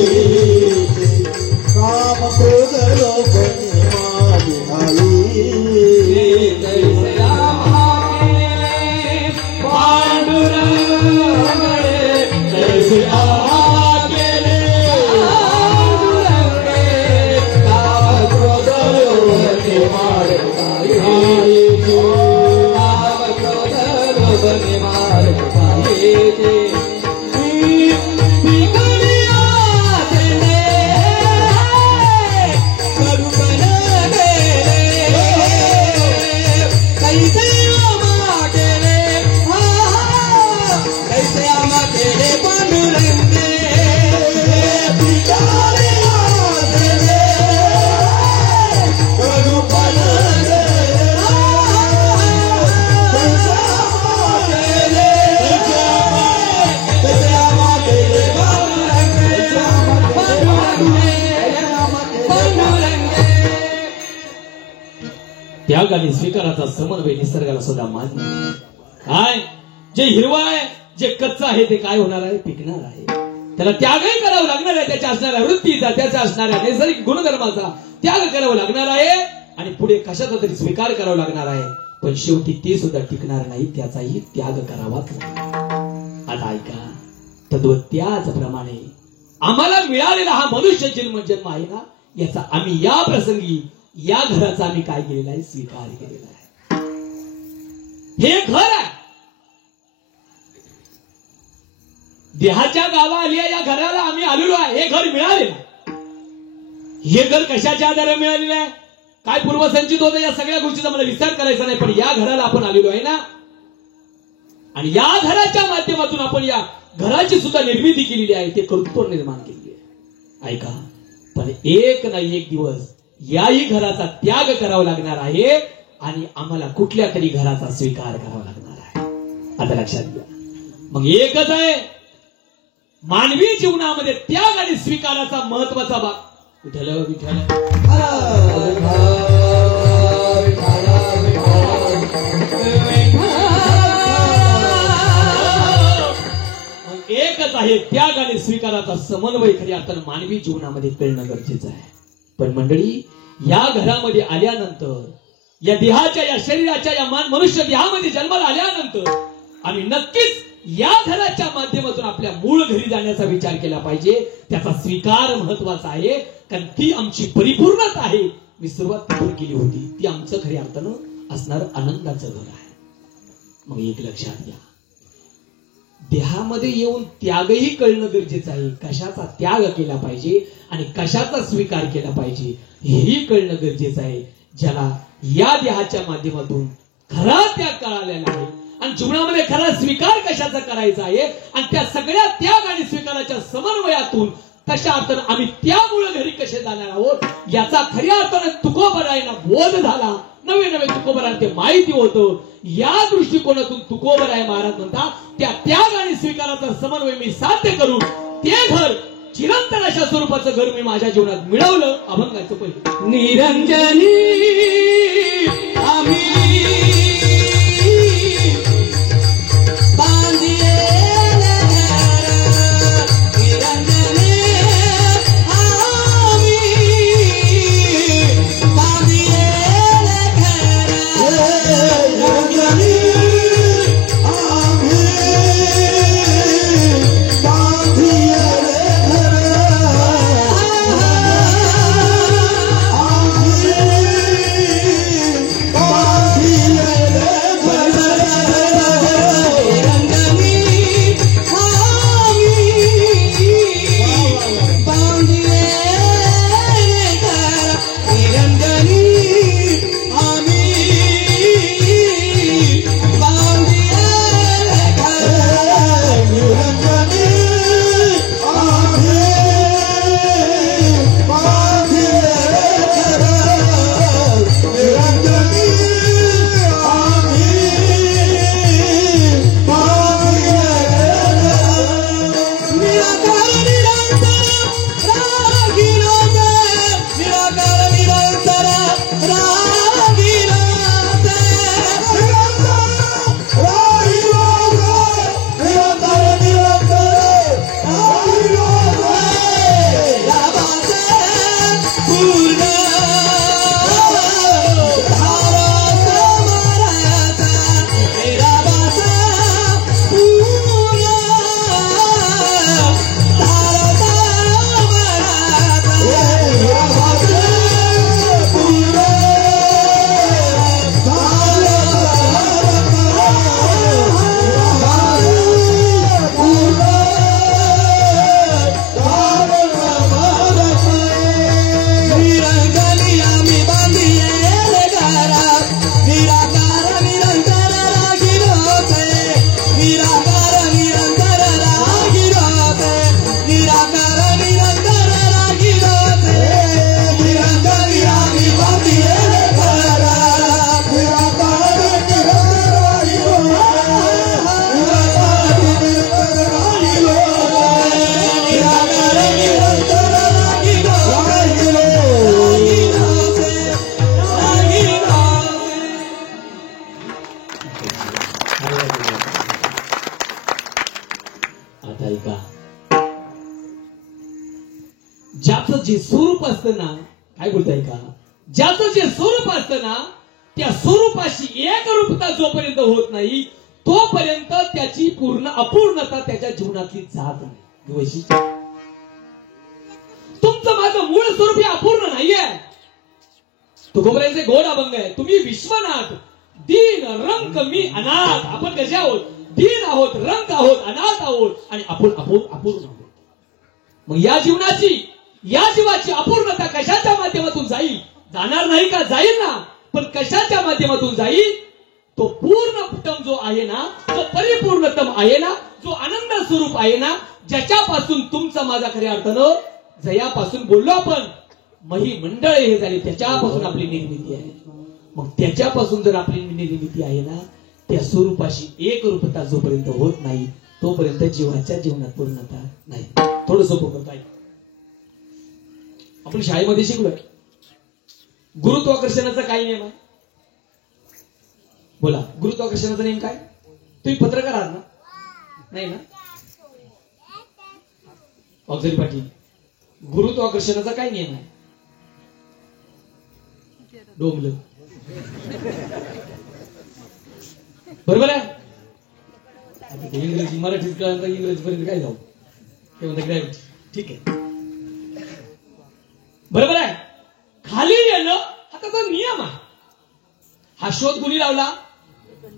आणि स्वीकाराचा समन्वय निसर्गाला सुद्धा मान्य आहे. काय जे हिरवा आहे, जे कच्चं आहे ते काय होणार आहे? पिकणार आहे. त्याला त्यागही करावं लागणार आहे. त्याच्या असणाऱ्या वृत्तीचा, त्याच्या असणाऱ्या नैसर्गिक गुणधर्माचा त्याग करावा लागणार आहे आणि पुढे कशाचा तरी स्वीकार करावा लागणार आहे. पण शेवटी ते सुद्धा टिकणार नाही, त्याचाही त्याग करावाच लागणार. आता ऐका, तद्वत त्याचप्रमाणे आम्हाला मिळालेला हा मनुष्य जन्म आहे ना, याचा आम्ही या प्रसंगी या घराचा आम्ही काय केलेला आहे? स्वीकार केलेला आहे. हे घर आहे. देहाच्या गावा आली या घराला आम्ही आलेलो आहे. हे घर मिळालेलं. हे घर कशाच्या आधारे मिळालेलं आहे? काय पूर्वसंचित होतं या सगळ्या गोष्टीचा मला विस्तार करायचा नाही, पण या घराला आपण आलेलो आहे ना, आणि या घराच्या माध्यमातून आपण या घराची सुद्धा निर्मिती केलेली आहे. ते कर्तृत्व निर्माण केलेली आहे. ऐका, पण एक ना एक दिवस याही घराचा त्याग करावा लागणार आहे आणि आम्हाला कुठल्या तरी घराचा स्वीकार करावा लागणार आहे. आता लक्षात घ्या. मग एकच आहे मानवी जीवनामध्ये त्याग आणि स्वीकाराचा महत्वाचा भाग. विठ्ठल विठ्ठल एकच आहे त्याग आणि स्वीकाराचा समन्वय खऱ्या अर्थानं मानवी जीवनामध्ये कळणं गरजेचं आहे. पण मंडळी, या घरामध्ये आल्यानंतर, या देहाच्या, या शरीराच्या, या मनुष्य देहामध्ये जन्माला आल्यानंतर आम्ही नक्कीच या घराच्या माध्यमातून आपल्या मूळ घरी जाण्याचा विचार केला पाहिजे. त्याचा स्वीकार महत्वाचा आहे, कारण ती आमची परिपूर्णता आहे. मी सुरुवात तिथून केली होती. ती आमचं खऱ्या अर्थानं असणारं आनंदाचं घर आहे. मग एक लक्षात घ्या, देहामध्ये येऊन त्यागही कळणं गरजेचं आहे. कशाचा त्याग केला पाहिजे आणि कशाचा स्वीकार केला पाहिजे हेही कळणं गरजेचं आहे. ज्याला या देहाच्या माध्यमातून खरा त्याग कळालेला आहे आणि जीवनामध्ये खरा स्वीकार कशाचा करायचा आहे आणि त्या सगळ्या त्याग आणि स्वीकाराच्या समन्वयातून तशा अर्थानं आम्ही त्यामुळे घरी कसे जाणार आहोत याचा खऱ्या अर्थानं तुकोबरायांना बोध झाला. नवे नवे तुकोबरायांना ते माहिती होतं. या दृष्टिकोनातून तुकोबराय महाराज म्हणतात, त्या त्याग आणि स्वीकाराचा समन्वय मी साध्य करून ते घर चिरंतन अशा स्वरूपाचं घर मी माझ्या जीवनात मिळवलं. अभंगाचं पहिलं निरंजनी आम्ही आता ऐका, ज्याचं जे स्वरूप असतं ना, काय बोलताय का, ज्याचं जे स्वरूप असतं ना, त्या स्वरूपाशी एक रूपता जोपर्यंत होत नाही तोपर्यंत त्याची पूर्ण अपूर्णता त्याच्या जीवनातली जात नाही. वैशिष्ट्य, तुमचं माझं मूळ स्वरूप हे अपूर्ण नाहीये. तुकोबरायांचे गोड अभंग आहे, तुम्ही विश्वनाथ दीन रंग मी अनाथ. आपण कसे आहोत, दीन आहोत, रंग आहोत, अनाथ आहोत आणि आपण अपूर्ण आहोत. मग या जीवाची अपूर्णता कशाच्या माध्यमातून जाईल, जाणार नाही का, जाईल ना, पण कशाच्या माध्यमातून जाईल, तो पूर्णतम जो आहे ना, जो परिपूर्णतम आहे ना, जो आनंद स्वरूप आहे ना, ज्याच्यापासून तुमचा माझा खऱ्या अर्थानं, जयापासून बोललो आपण, मही मंडळ हे झाले, त्याच्यापासून आपली निर्मिती आहे. मग त्याच्यापासून जर आपली निर्मिती आहे ना, त्या स्वरूपाशी एक रूपता जोपर्यंत होत नाही तोपर्यंत जीवाच्या जीवनात पूर्णता नाही. थोडं सोपं करतो आहे, आपण शाळेमध्ये शिकलोय, गुरुत्वाकर्षणाचा काय नियम आहे, बोला. गुरुत्वाकर्षणाचा नियम काय, तुम्ही पत्रकार आहात ना, नाही ना, ऑक्झरी पाटील, गुरुत्वाकर्षणाचा काय नियम आहे, डोंबलं, बरोबर आहे. इंग्रजी मराठीत कळलं, इंग्रजी पर्यंत काय जाऊ, ते म्हणतात ग्रॅव्हिटी, ठीक आहे, बरोबर आहे. खाली येणं हा त्याचा नियम आहे. हा शोध कुणी लावला,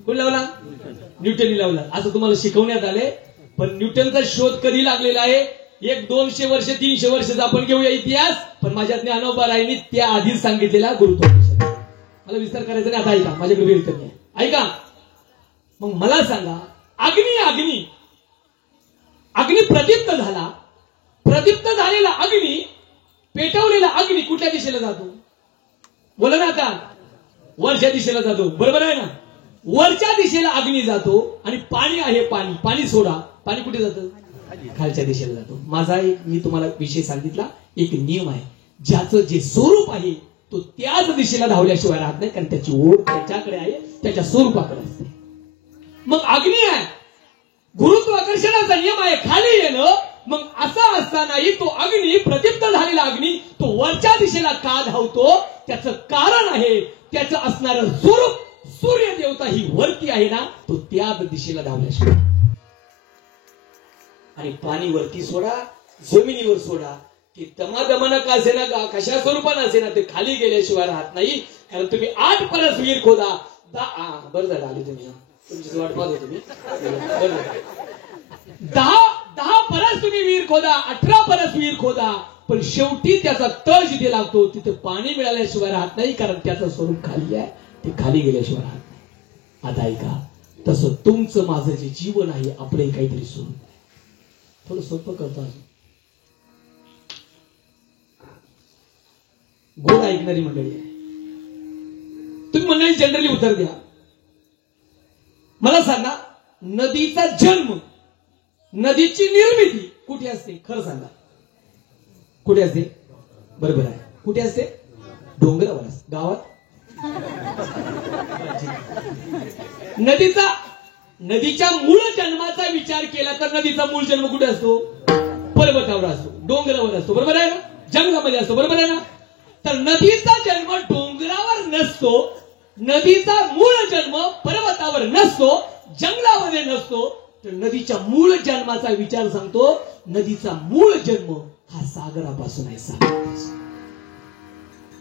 कोणी लावला, न्यूटनने लावला, असं तुम्हाला शिकवण्यात आले. पण न्यूटनचा शोध कधी लागलेला आहे, 100-200 वर्ष 300 वर्षाचा आपण घेऊया इतिहास, पण माझ्या ज्ञानोबारायांनी त्या आधीच सांगितलेला गुरुत्वाकर्षण. मला विस्तार करायचा नाही, आता ऐका, माझ्याकडे वेळ तर नाही, ऐका. मग मला सांगा, अग्नी प्रदीप्त झाला, प्रदीप्त झालेला अग्नी, पेटवलेला अग्नी कुठल्या दिशेला जातो, बोला ना आता, वरच्या दिशेला जातो, बरोबर आहे ना. वरच्या दिशेला अग्नी जातो आणि पाणी आहे, पाणी सोडा, पाणी कुठे जातं, खालच्या दिशेला जातो. माझा मी तुम्हाला विषय सांगितला, एक नियम आहे, ज्याचं जे स्वरूप आहे तो त्याच दिशेला धावल्याशिवाय राहत नाही, कारण त्याची ओढ त्याच्याकडे आहे, त्याच्या स्वरूपाकडे असते. मग अग्नी आहे, गुरुत्वाकर्षणाचा नियम आहे, खाली येणं. मग असा असतानाही तो अग्नी, प्रदीप्त झालेला अग्नी, तो वरच्या दिशेला का धावतो, त्याचं कारण आहे, त्याचं असणारं स्वरूप, सूर्य देवता ही वरती आहे ना, तो त्याच दिशेला धावल्याशिवाय. आणि पाणी वरती सोडा, जमिनीवर सोडा, की दमादमानं का असेना, कशा स्वरूपानं असेना, ते खाली गेल्याशिवाय राहत नाही. कारण तुम्ही 8 परस विहीर खोदा, बरं झालं आले तुम्ही, तुमची वाट पाहत तुम्ही, 10 परस तुम्ही विहीर खोदा, 18 परस विहीर खोदा, पण शेवटी त्याचा तळ जिथे लागतो तिथे पाणी मिळाल्याशिवाय राहत नाही, कारण त्याचं स्वरूप खाली आहे, ते खाली गेल्याशिवाय राहत नाही. आता ऐका, तसं तुमचं माझं जे जीवन आहे, आपलं काहीतरी स्वरूप. थोडं सोपं करतो, गोड ऐकणारी मंडळी आहे, तुम्ही मंडळी जनरली उत्तर द्या. मला सांगा, नदीचा जन्म, नदीची निर्मिती कुठे असते, खरं सांगा, कुठे असते, बरोबर आहे, कुठे असते, डोंगरावर असते, गावात. नदीच्या मूळ जन्माचा विचार केला तर नदीचा मूळ जन्म कुठे असतो, पर्वतावर असतो, डोंगरावर असतो, बरोबर आहे ना, जंगलामध्ये असतो, बरोबर आहे ना. तर नदीचा जन्म डोंगरावर नसतो, नदीचा मूळ जन्म पर्वतावर नसतो, जंगलामध्ये नसतो. तर नदीच्या मूळ जन्माचा विचार सांगतो, नदीचा मूळ जन्म हा सागरापासून आहे, सागरापासून.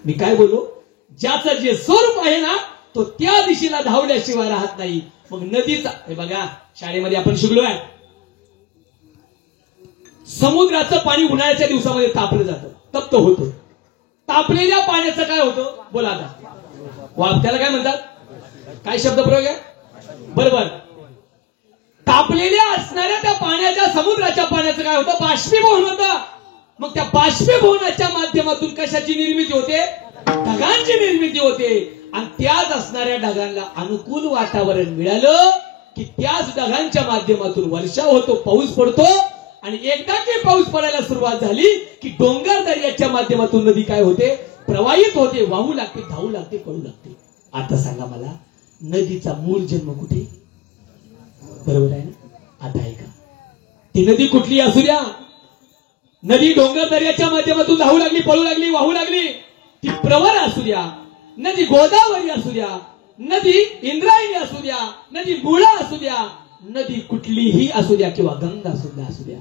मी काय बोललो, ज्याचं जे स्वरूप आहे ना, तो त्या दिशेला धावल्याशिवाय राहत नाही. मग नदीचा, हे बघा, शाळेमध्ये आपण शिकलोय, समुद्राचं पाणी उन्हाळ्याच्या दिवसामध्ये तापलं जातं, तप्त होतं. तापलेल्या पाण्याचं काय होतं, बोला आता, त्याला काय म्हणतात, काय शब्द प्रयोग आहे, बरोबर. तापलेल्या असणाऱ्या त्या पाण्याच्या, समुद्राच्या पाण्याचं काय होतं, बाष्पीभवन होतं. मग त्या बाष्पीभवनाच्या माध्यमातून कशाची निर्मिती होते, ढगांची निर्मिती होते. आणि त्याच असणाऱ्या ढगांना अनुकूल वातावरण मिळालं की त्याच ढगांच्या माध्यमातून वर्षा होतो, पाऊस पडतो. आणि एकदा की पाऊस पडायला सुरुवात झाली की डोंगर दर्याच्या माध्यमातून नदी काय होते, प्रवाहित होते, वाहू लागते, धावू लागते, पळू लागते. आता सांगा मला, नदीचा मूळ जन्म कुठे, बरोबर आहे ना? आता ऐका, ती नदी कुठली असू द्या, नदी डोंगर दर्याच्या माध्यमातून धावू लागली, पळू लागली, वाहू लागली, ती प्रवर असू द्या, नदी गोदावरी असू द्या, नदी इंद्रायणी असू द्या, नदी मुळा असू द्या, नदी कुठलीही असू द्या किंवा गंगा सुद्धा असू द्या,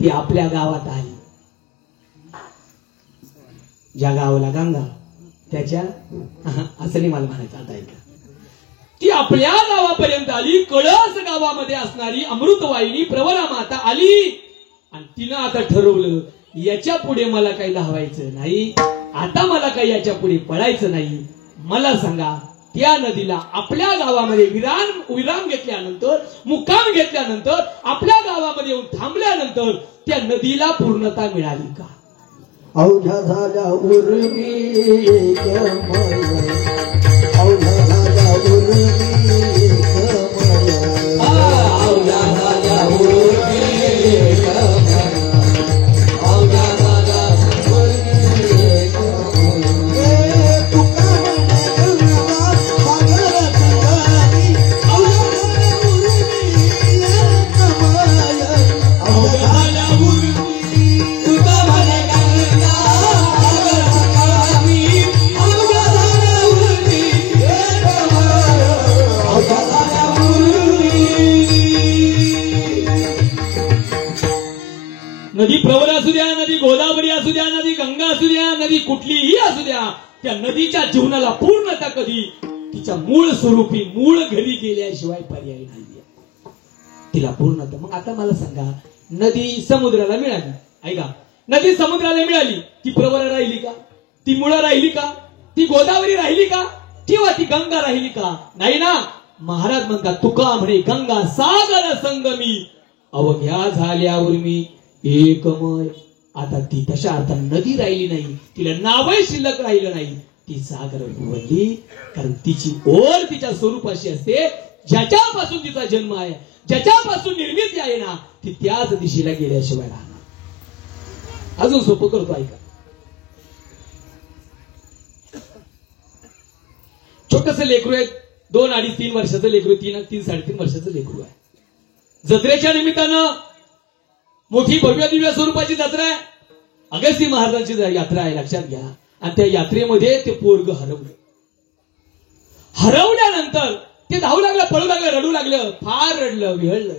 ती आपल्या गावात आली. ज्या गावाला गंगा त्याच्या असं नाही मला म्हणायचं. आता ऐका, ती आपल्या गावापर्यंत आली. कळस गावामध्ये असणारी अमृतवाहिनी प्रवरा माता आली आणि तिनं आता ठरवलं, याच्या पुढे मला काही धावायचं नाही, आता मला काही याच्या पुढे पळायचं नाही. मला सांगा, त्या नदीला आपल्या गावामध्ये विराम घेतल्यानंतर, मुक्काम घेतल्यानंतर, आपल्या गावामध्ये येऊन थांबल्यानंतर त्या नदीला पूर्णता मिळाली का? अवघ्या झाल्या उर्मी कमल, अवघ्या झाल्या उर्मी कमल, अवघ्या झाल्या उर्मी कमल, अवघ्या झाल्या उर्मी कमल. तुका गंगा सागर ठिकाणी, अवघ्या झाल्या उर्मी कमल, अवघ्या झाल्या उर्मी तुका म्हणे गंगा सागर ठिकाणी, अवघ्या झाल्या उर्मी कमल, अवघ्या झाल्या उर्मी. नदी प्रवर असू द्या, नदी गोदावरी असू द्या, नदी गंगा असू द्या, नदी कुठलीही असू द्या, त्या नदीच्या जीवनाला पूर्णता कधी तिच्या मूळ स्वरूपी मूळ घरी गेल्याशिवाय पर्याय नाही. तिला पूर्णता. मग आता मला सांगा, नदी समुद्राला मिळाली, ऐका, नदी समुद्राला मिळाली, ती प्रवर राहिली का? ती मुळा राहिली का? ती गोदावरी राहिली का? किंवा ती गंगा राहिली का? नाही ना. महाराज म्हणतात, तुका म्हणे गंगा सागर संगमी, अवघ्या झाल्यावर मी एकमय. आता ती तशा अर्थाने नदी राहिली नाही, तिला नावही शिल्लक राहिलं नाही, ती सागर बनली. कारण तिची ओढ तिच्या स्वरूपाशी असते, ज्याच्यापासून तिचा जन्म आहे, ज्याच्यापासून निर्मिती आहे ना, ती त्याच दिशेला गेल्याशिवाय राहणार. अजून सोपं करतो, ऐका. छोटस लेकरू आहे, 2, 2.5, 3 वर्षाचं लेकरू, 3, 3.5 वर्षाचं लेकरू आहे. जत्रेच्या निमित्तानं मोठी भव्य दिव्य स्वरूपाची जत्रा आहे, अगस्ती महाराजांची यात्रा आहे, लक्षात घ्या. आणि त्या यात्रेमध्ये ते पोरग हरवल्यानंतर ते धावू लागलं, पळू लागलं, रडू लागलं, फार रडलं, विहळलं.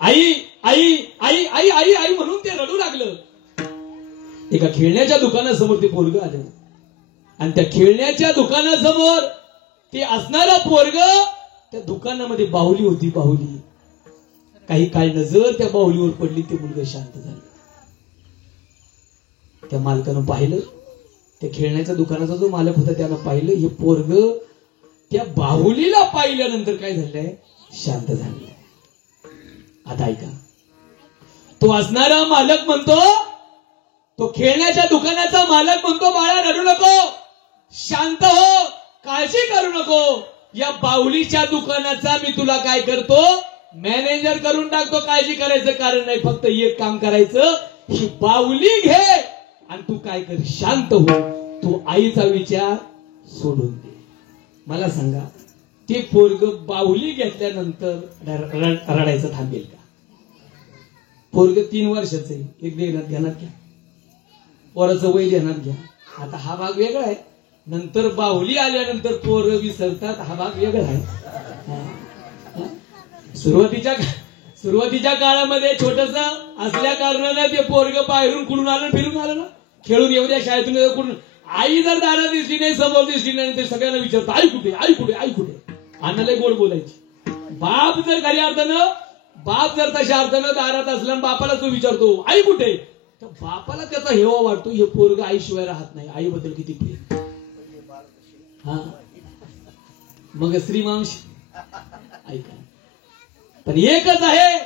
आई आई आई आई आई आई म्हणून ते रडू लागलं. एका खेळण्याच्या दुकानासमोर ते पोरग आलं आणि त्या खेळण्याच्या दुकानासमोर ते असणारा पोरग, त्या दुकानामध्ये बाहुली होती, बाहुली. काही काळ नजर त्या बाहुलीवर पडली, ते मुलगा शांत झालं. त्या मालकानं पाहिलं, त्या खेळण्याच्या दुकानाचा जो मालक होता त्यानं पाहिलं, हे पोरग त्या बाहुलीला पाहिल्यानंतर काय झालंय, शांत झालंय. आता ऐका, तो असणारा मालक म्हणतो, तो खेळण्याच्या दुकानाचा मालक म्हणतो, बाळा रडू नको, शांत हो, काळजी करू नको, या बाहुलीच्या दुकानाचा मी तुला काय करतो, मॅनेजर करून टाकतो. काळजी करायचं कारण नाही, फक्त एक काम करायचं, ही बाहुली घे आणि तू काय कर, शांत हो, तू आईचा विचार सोडून दे. मला सांगा, ते पोरग बाहुली घेतल्यानंतर रडायचं थांबेल का? पोरग 3 वर्षाचं आहे, एक ध्यानात घ्या, पोराचं वय ध्यानात घ्या. आता हा भाग वेगळा आहे, नंतर बाहुली आल्यानंतर पोरं विसरतात, हा भाग वेगळा आहे. सुरुवातीच्या काळामध्ये छोटस असल्या कारणाने ते पोरग बाहेरून कुठून आलं, फिरून आलं ना, खेळून येऊ द्या, शाळेतून कुठून, आई जर दारात दिसली नाही, समोर दिसली नाही, ते सगळ्यांना विचारतं, आई कुठे, आई कुठे, आई कुठे. आणायला गोड बोलायची. बाप जर खऱ्या अर्थानं, बाप जर तशा अर्थानं दारात असला, बापाला तो विचारतो आई कुठे, तर बापाला त्याचा हेवा वाटतो, हे पोरग आईशिवाय राहत नाही, आईबद्दल किती प्रेम. हा, मग श्रीमांश ऐका, पण एकच आहे,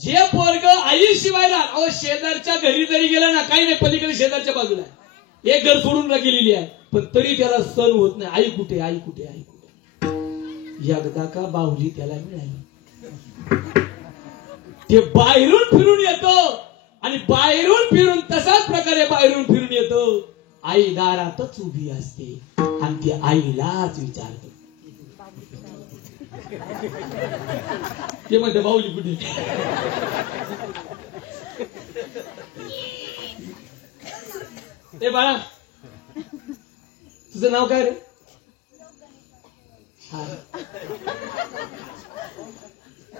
जे पोरग आईशिवाय राहत, अहो शेजारच्या घरी जरी गेलं ना, काही नाही, पलीकडे शेजारच्या बाजूला आहे, एक घर सोडून गेलेली आहे, पण तरी त्याला सण होत नाही, आई कुठे, आई कुठे, आई कुठे. एकदा का बाहुली त्याला मिळाली, ते बाहेरून फिरून येतो आणि बाहेरून फिरून तसाच प्रकारे बाहेरून फिरून येतो, आई दारातच उभी असते आणि ती आईलाच विचारते, ते म्हणते बाहुली कुठे. ए बाळा तुझं नाव काय रे. हा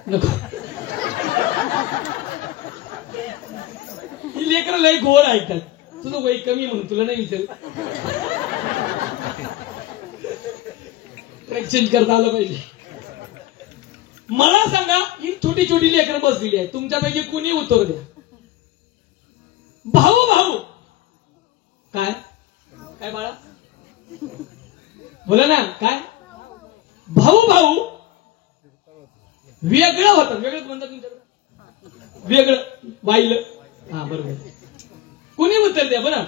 नको ही लेकरं लय गोड ऐकतात. तुझं वय कमी म्हणून तुला नाही विचार एक्सचेंज करता आलं पाहिजे. मला सांगा ही छोटी छोटी लेकरं बसलेली आहे तुमच्यापैकी कुणी उत्तर द्या. भाऊ भाऊ काय काय बाळा बोला ना काय. भाऊ भाऊ वेगळं होतं. वेगळंच म्हणतात तुमच्याकडे वेगळं वाहिलं. हा बरोबर कुणी उत्तर द्या बरं.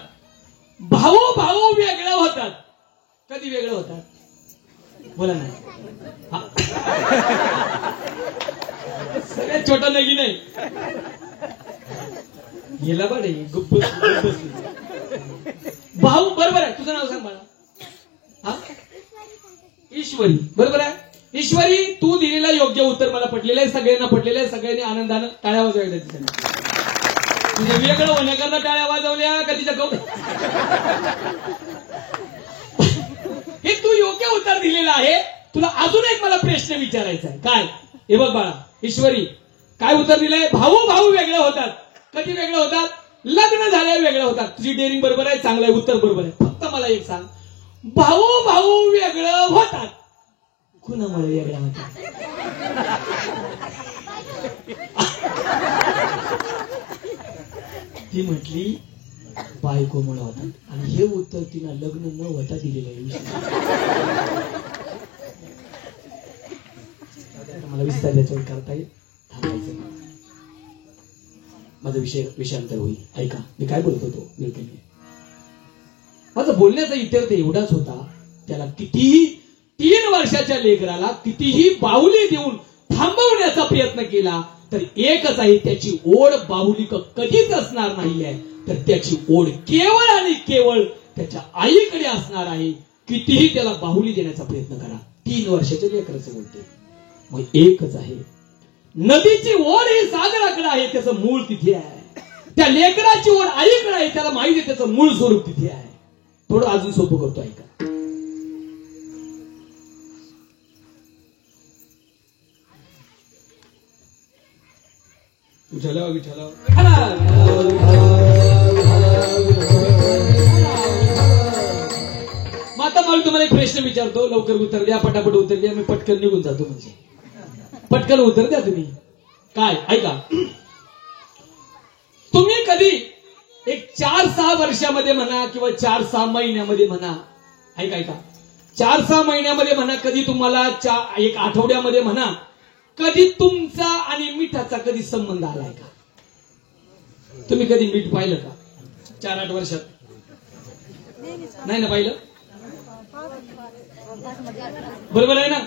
भाऊ भाऊ वेगळं होतात. कधी वेगळं होतात बोला ना. सगळ्यात छोटा नगी नाही गेला बा नाही गुप्प भाऊ बरोबर आहे. तुझं नाव सांग मला. हा ईश्वरी बरोबर आहे. ईश्वरी तू दिलेला योग्य उत्तर मला पटलेलं आहे. सगळ्यांना पटलेलं आहे. सगळ्यांनी आनंदानं टाळ्या वाजवायच्या. तुझे वेगळं होण्याकरता टाळ्या वाजवल्या का तिच्या हे तू योग्य उत्तर दिलेलं आहे. तुला अजून एक मला प्रश्न विचारायचा आहे. काय हे बघ बाळा ईश्वरी काय उत्तर दिलंय. भाऊ भाऊ वेगळे होतात. कधी वेगळे होतात. लग्न झाल्यावर वेगळे होतात. तुझी डेअरिंग बरोबर आहे. चांगलं आहे. उत्तर बरोबर आहे. फक्त मला एक सांग भाऊ भाऊ वेगळं होतात कुणामुळे वेगळं होतात. ती म्हटली बायकोमुळे होतात. आणि हे उत्तर तिनं लग्न न होता दिलेलं आहे. मला विस्तार याच्यावर करता येईल. थांबायचं माझा विषयांतर होईल. ऐका मी काय बोलत होतो. माझा बोलण्याचा इतिहास एवढाच होता. त्याला कितीही 3 वर्षाच्या लेकराला कितीही बाहुली देऊन थांबवण्याचा प्रयत्न केला तर एकच आहे त्याची ओढ बाहुली कधीच असणार नाहीये. तर त्याची ओढ केवळ आणि केवळ त्याच्या आईकडे असणार आहे. कितीही त्याला बाहुली देण्याचा प्रयत्न करा. 3 वर्षाच्या लेकराचं बोलते. मग एकच आहे नदीची ओढ ही सागराकडे आहे. त्याचं मूळ तिथे आहे. त्या लेकराची ओढ आईकडे आहे. त्याला माहिती आहे त्याचं मूळ स्वरूप तिथे आहे. थोडं अजून सोपं करतो ऐका. विठ्ठला विठ्ठला आता मला तुम्हाला एक प्रश्न विचारतो. लवकर उत्तर द्या. पटापट उत्तर द्या. मी पटकन निघून जातो. म्हणजे पटकन उत्तर द्या तुम्ही. काय ऐका तुम्ही कधी एक 4-6 वर्षामध्ये म्हणा किंवा 4-6 महिन्यामध्ये म्हणा. ऐका ऐका 4-6 महिन्यामध्ये म्हणा कधी तुम्हाला 1 आठवड्यामध्ये म्हणा कधी तुमचा आणि मिठाचा कधी संबंध आलाय का. तुम्ही कधी मीठ पाहिलं का 4-8 वर्षात. नाही ना पाहिलं. बरोबर आहे ना.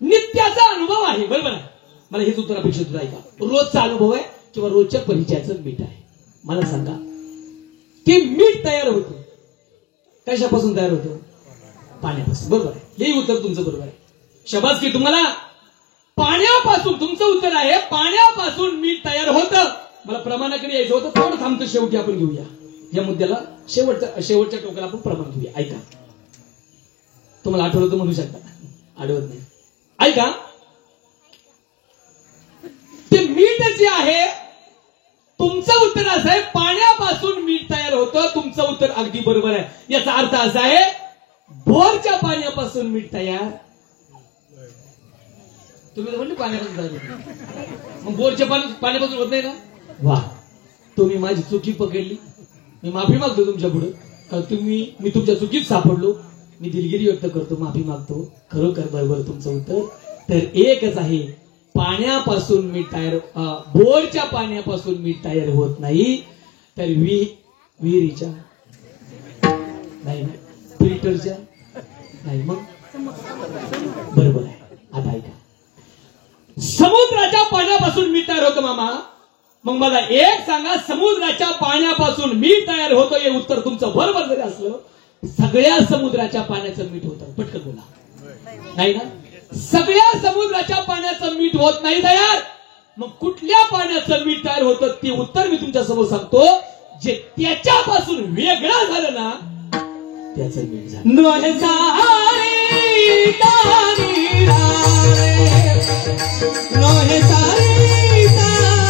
नित्याचा अनुभव आहे. बरोबर आहे. मला हेच उत्तर अपेक्षित होतं. ऐका रोजचा अनुभव आहे किंवा रोजच्या परिचयाचं मीठ आहे. मला सांगा ते मीठ तयार होतं कशापासून तयार होतं. पाण्यापासून. बरोबर आहे. हे उत्तर तुमचं बरोबर आहे. शाबास की तुम्हाला. पाण्यापासून तुमचं उत्तर आहे. पाण्यापासून मीठ तयार होतं. मला प्रमाणाकडे यायचं होतं. थोडं थांबतो. शेवटी आपण घेऊया या मुद्द्याला. शेवटच्या टोकाला आपण प्रमाण घेऊया. ऐका तुम्हाला आठवलं तर म्हणू शकता. आठवत नाही. ऐका ते मीठ जे आहे तुमचं उत्तर असं आहे पाण्यापासून मीठ तयार होतं. तुमचं उत्तर अगदी बरोबर आहे. याचा अर्थ असा आहे बोरच्या पाण्यापासून मीठ तयार. तुम्ही म्हणले पाण्यापासून तयार मग बोरच्या पाण्यापासून होत नाही ना. वा तुम्ही माझी चुकी पकडली. मी माफी मागतो तुमच्या पुढे. मी तुमच्या चुकीत सापडलो. मी दिलगिरी व्यक्त करतो. माफी मागतो. खरोखर बरोबर तुमचं उत्तर तर एकच आहे. पाण्यापासून मीठ तयार बोरच्या पाण्यापासून मीठ तयार होत नाही तर विहिरीच्या नाही फिल्टरच्या नाही. मग बरोबर आहे. आता ऐका समुद्राच्या पाण्यापासून मीठ तयार होतं मामा. मग मला एक सांगा समुद्राच्या पाण्यापासून मीठ तयार होतं हे उत्तर तुमचं बरोबर जरी असलं सगळ्या समुद्राच्या पाण्याचं मीठ होतं. पटकन बोला. नाही ना. सगळ्या समुद्र समुद्राच्या पाण्याचं मीठ होत नाही तयार, मग कुठल्या पाण्याचं मीठ तयार होतं ते उत्तर मी तुमच्या समोर सांगतो. जे त्याच्यापासून वेगळं झालं ना त्याचं मीठ झालं. दोन सारी तारी रारे, दोन सारी तारी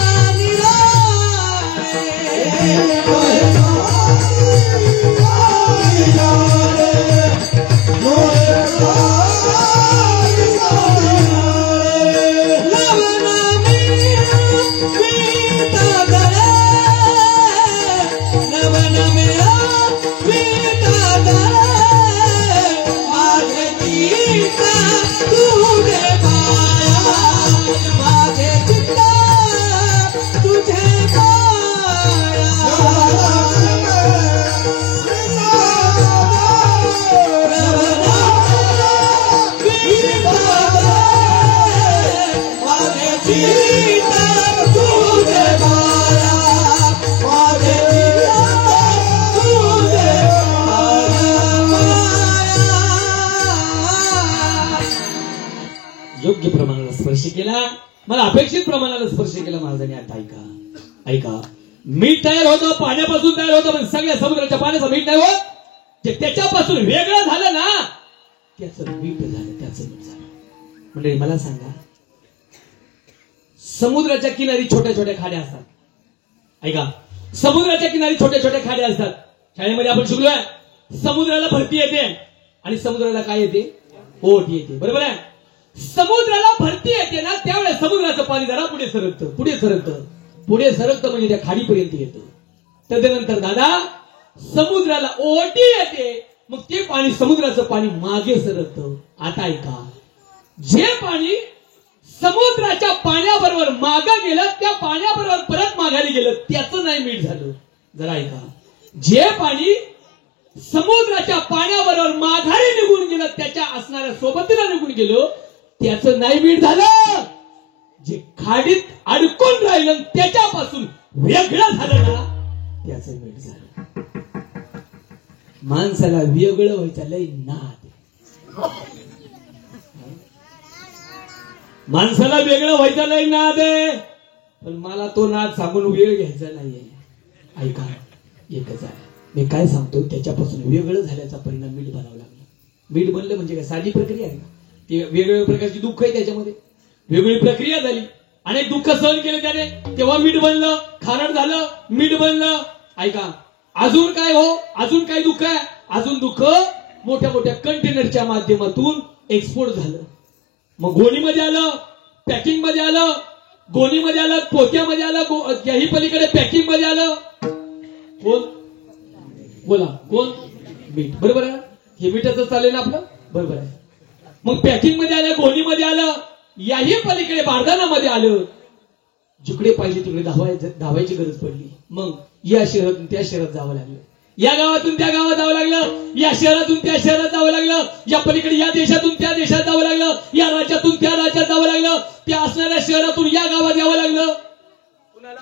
योग्य प्रमाणाला स्पर्श केला, मला अपेक्षित प्रमाणाला स्पर्श केला महाराजांनी. आता ऐका ऐका, मीठ तयार होतं पाण्यापासून तयार होतं, पण सगळ्या समुद्राच्या पाण्याचं मीठ नाही होत. जे त्याच्यापासून वेगळं झालं ना त्याचं मीठ झालं, त्याचं मीठ झालं. म्हणजे मला सांगा, समुद्राच्या किनारी छोट्या छोट्या खाड्या असतात. ऐका, समुद्राच्या किनारी छोट्या छोट्या खाड्या असतात. शाळेमध्ये आपण शिकलोय, समुद्राला भरती येते आणि समुद्राला काय येते? ओढ येते. बरोबर आहे. समुद्राला भरती येते ना त्यावेळेस समुद्राचं पाणी जरा पुढे सरकतं पुढे सरकतं म्हणजे त्या खाडीपर्यंत येतं. तदनंतर दादा समुद्राला ओढी येते, मग ते पाणी समुद्राचं पाणी मागे सरकतं. आता ऐका, जे पाणी समुद्राच्या पाण्याबरोबर मागं गेलं त्या पाण्याबरोबर परत माघारी गेलं त्याचं नाही मीठ झालं. जरा ऐका, जे पाणी समुद्राच्या पाण्याबरोबर माघारी निघून गेलं त्याच्या असणाऱ्या सोबतीला निघून गेलं त्याचं नाही मीठ झालं. जे खाडीत अडकून राहिलं त्याच्यापासून वेगळं झालं ना त्याचं मीठ झालं. माणसाला वेगळं व्हायचं लय नाद, माणसाला वेगळं व्हायचं लय नाद आहे, पण मला तो नाद सांगून वेळ घ्यायचा नाहीये. ऐका, एकच आहे, मी काय सांगतो त्याच्यापासून वेगळं झाल्याचा परिणाम मीठ बनावं लागलं. मीठ बनलं म्हणजे काय साधी प्रक्रिया आहे का? ती वेगवेगळ्या प्रकारची दुःख आहे, त्याच्यामध्ये वेगळी प्रक्रिया झाली. अनेक दुःख सहन केले त्याने, तेव्हा मीठ बनलं, खारट झालं, मीठ बनलं. ऐका, अजून काय हो, अजून काय दुःख आहे? अजून दुःख मोठ्या मोठ्या कंटेनरच्या माध्यमातून एक्सपोर्ट झालं, मग गोणीमध्ये आलं, पॅकिंग मध्ये आलं, गोणीमध्ये आलं, पोत्यामध्ये आलं, याही पलीकडे पॅकिंग मध्ये आलं. कोण बोला, कोण? मीठ. बरोबर आहे, हे मीठाचं चालेल ना आपलं, बरोबर आहे. मग पॅकिंग मध्ये आलं, गोणीमध्ये आलं, याही पलीकडे बारदानामध्ये आलं. जिकडे पाहिजे तिकडे धावायची गरज पडली. मग या शहरातून त्या शहरात जावं लागलं, या गावातून त्या गावात जावं लागलं, या शहरातून त्या शहरात जावं लागलं, या पलीकडे या देशातून त्या देशात जावं लागलं, या राज्यातून त्या राज्यात जावं लागलं, त्या असणाऱ्या शहरातून या गावात यावं लागलं. कुणाला?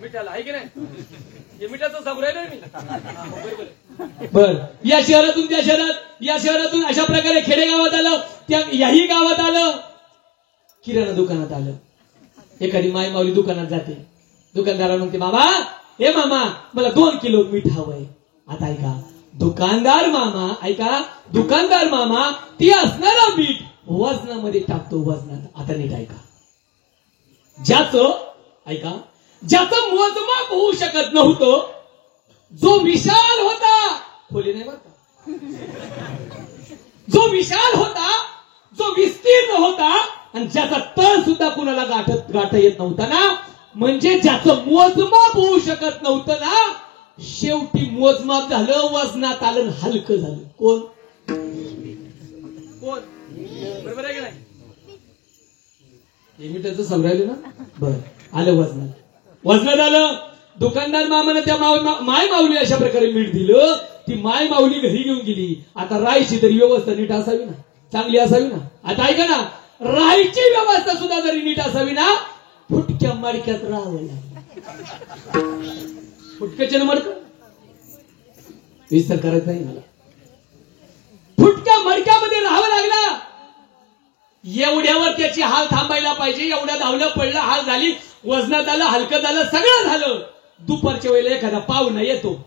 मिठाला. आहे की नाही? हे मिठाचं सांगू राहिलोय मी. बर, या शहरातून त्या शहरात, या शहरातून अशा प्रकारे खेडेगावात आलं, त्या याही गावात आलं, किराणा दुकानात आलं. एखादी माय माऊली दुकानात जाते, दुकानदाराला म्हणते, मामा, हे मामा, मला 2 किलो मीठ हवंय. आता ऐका, दुकानदार मामा, ऐका, दुकानदार मामा ती असणारा मीठ वजनामध्ये टाकतो, वजनात. आता नीट ऐका, ज्याचं मोजमाप होऊ शकत नव्हतं, जो विशाल होता, खोली नाही बरं का, जो विशाल होता, जो विस्तीर्ण होता, आणि ज्याचा तळ सुद्धा कुणाला गाठता येत नव्हता ना, म्हणजे ज्याचं मोजमाप होऊ शकत नव्हतं ना, शेवटी मोजमाप झालं, वजनात आलं, हलकं झालं. कोण? बरोबर आहे की नाही? हे मीठाचं समजायलं ना. बरं, आलं वजनात, वजनात आलं. दुकानदार मामाने त्या माय माऊली अशा प्रकारे मीठ दिलं, ती माय माऊली घरी घेऊन गेली. आता राहायची तरी व्यवस्था नीट असावी ना, चांगली असावी ना. आता ऐका ना, राहायची व्यवस्था सुद्धा जरी नीट असावी ना, फुटक्या मडक्यात राहावं लागलं. फुटक्याचे मडक विस्तार करायचा नाही मला, फुटक्या मडक्यामध्ये राहावं लागलं. एवढ्यावर त्याची हाल थांबायला पाहिजे. एवढ्या धावलं पडलं, हाल झाली, वजनात आलं, हलकं झालं, सगळं झालं. दुपारच्या वेळेला एखादा पाहुणा येतो,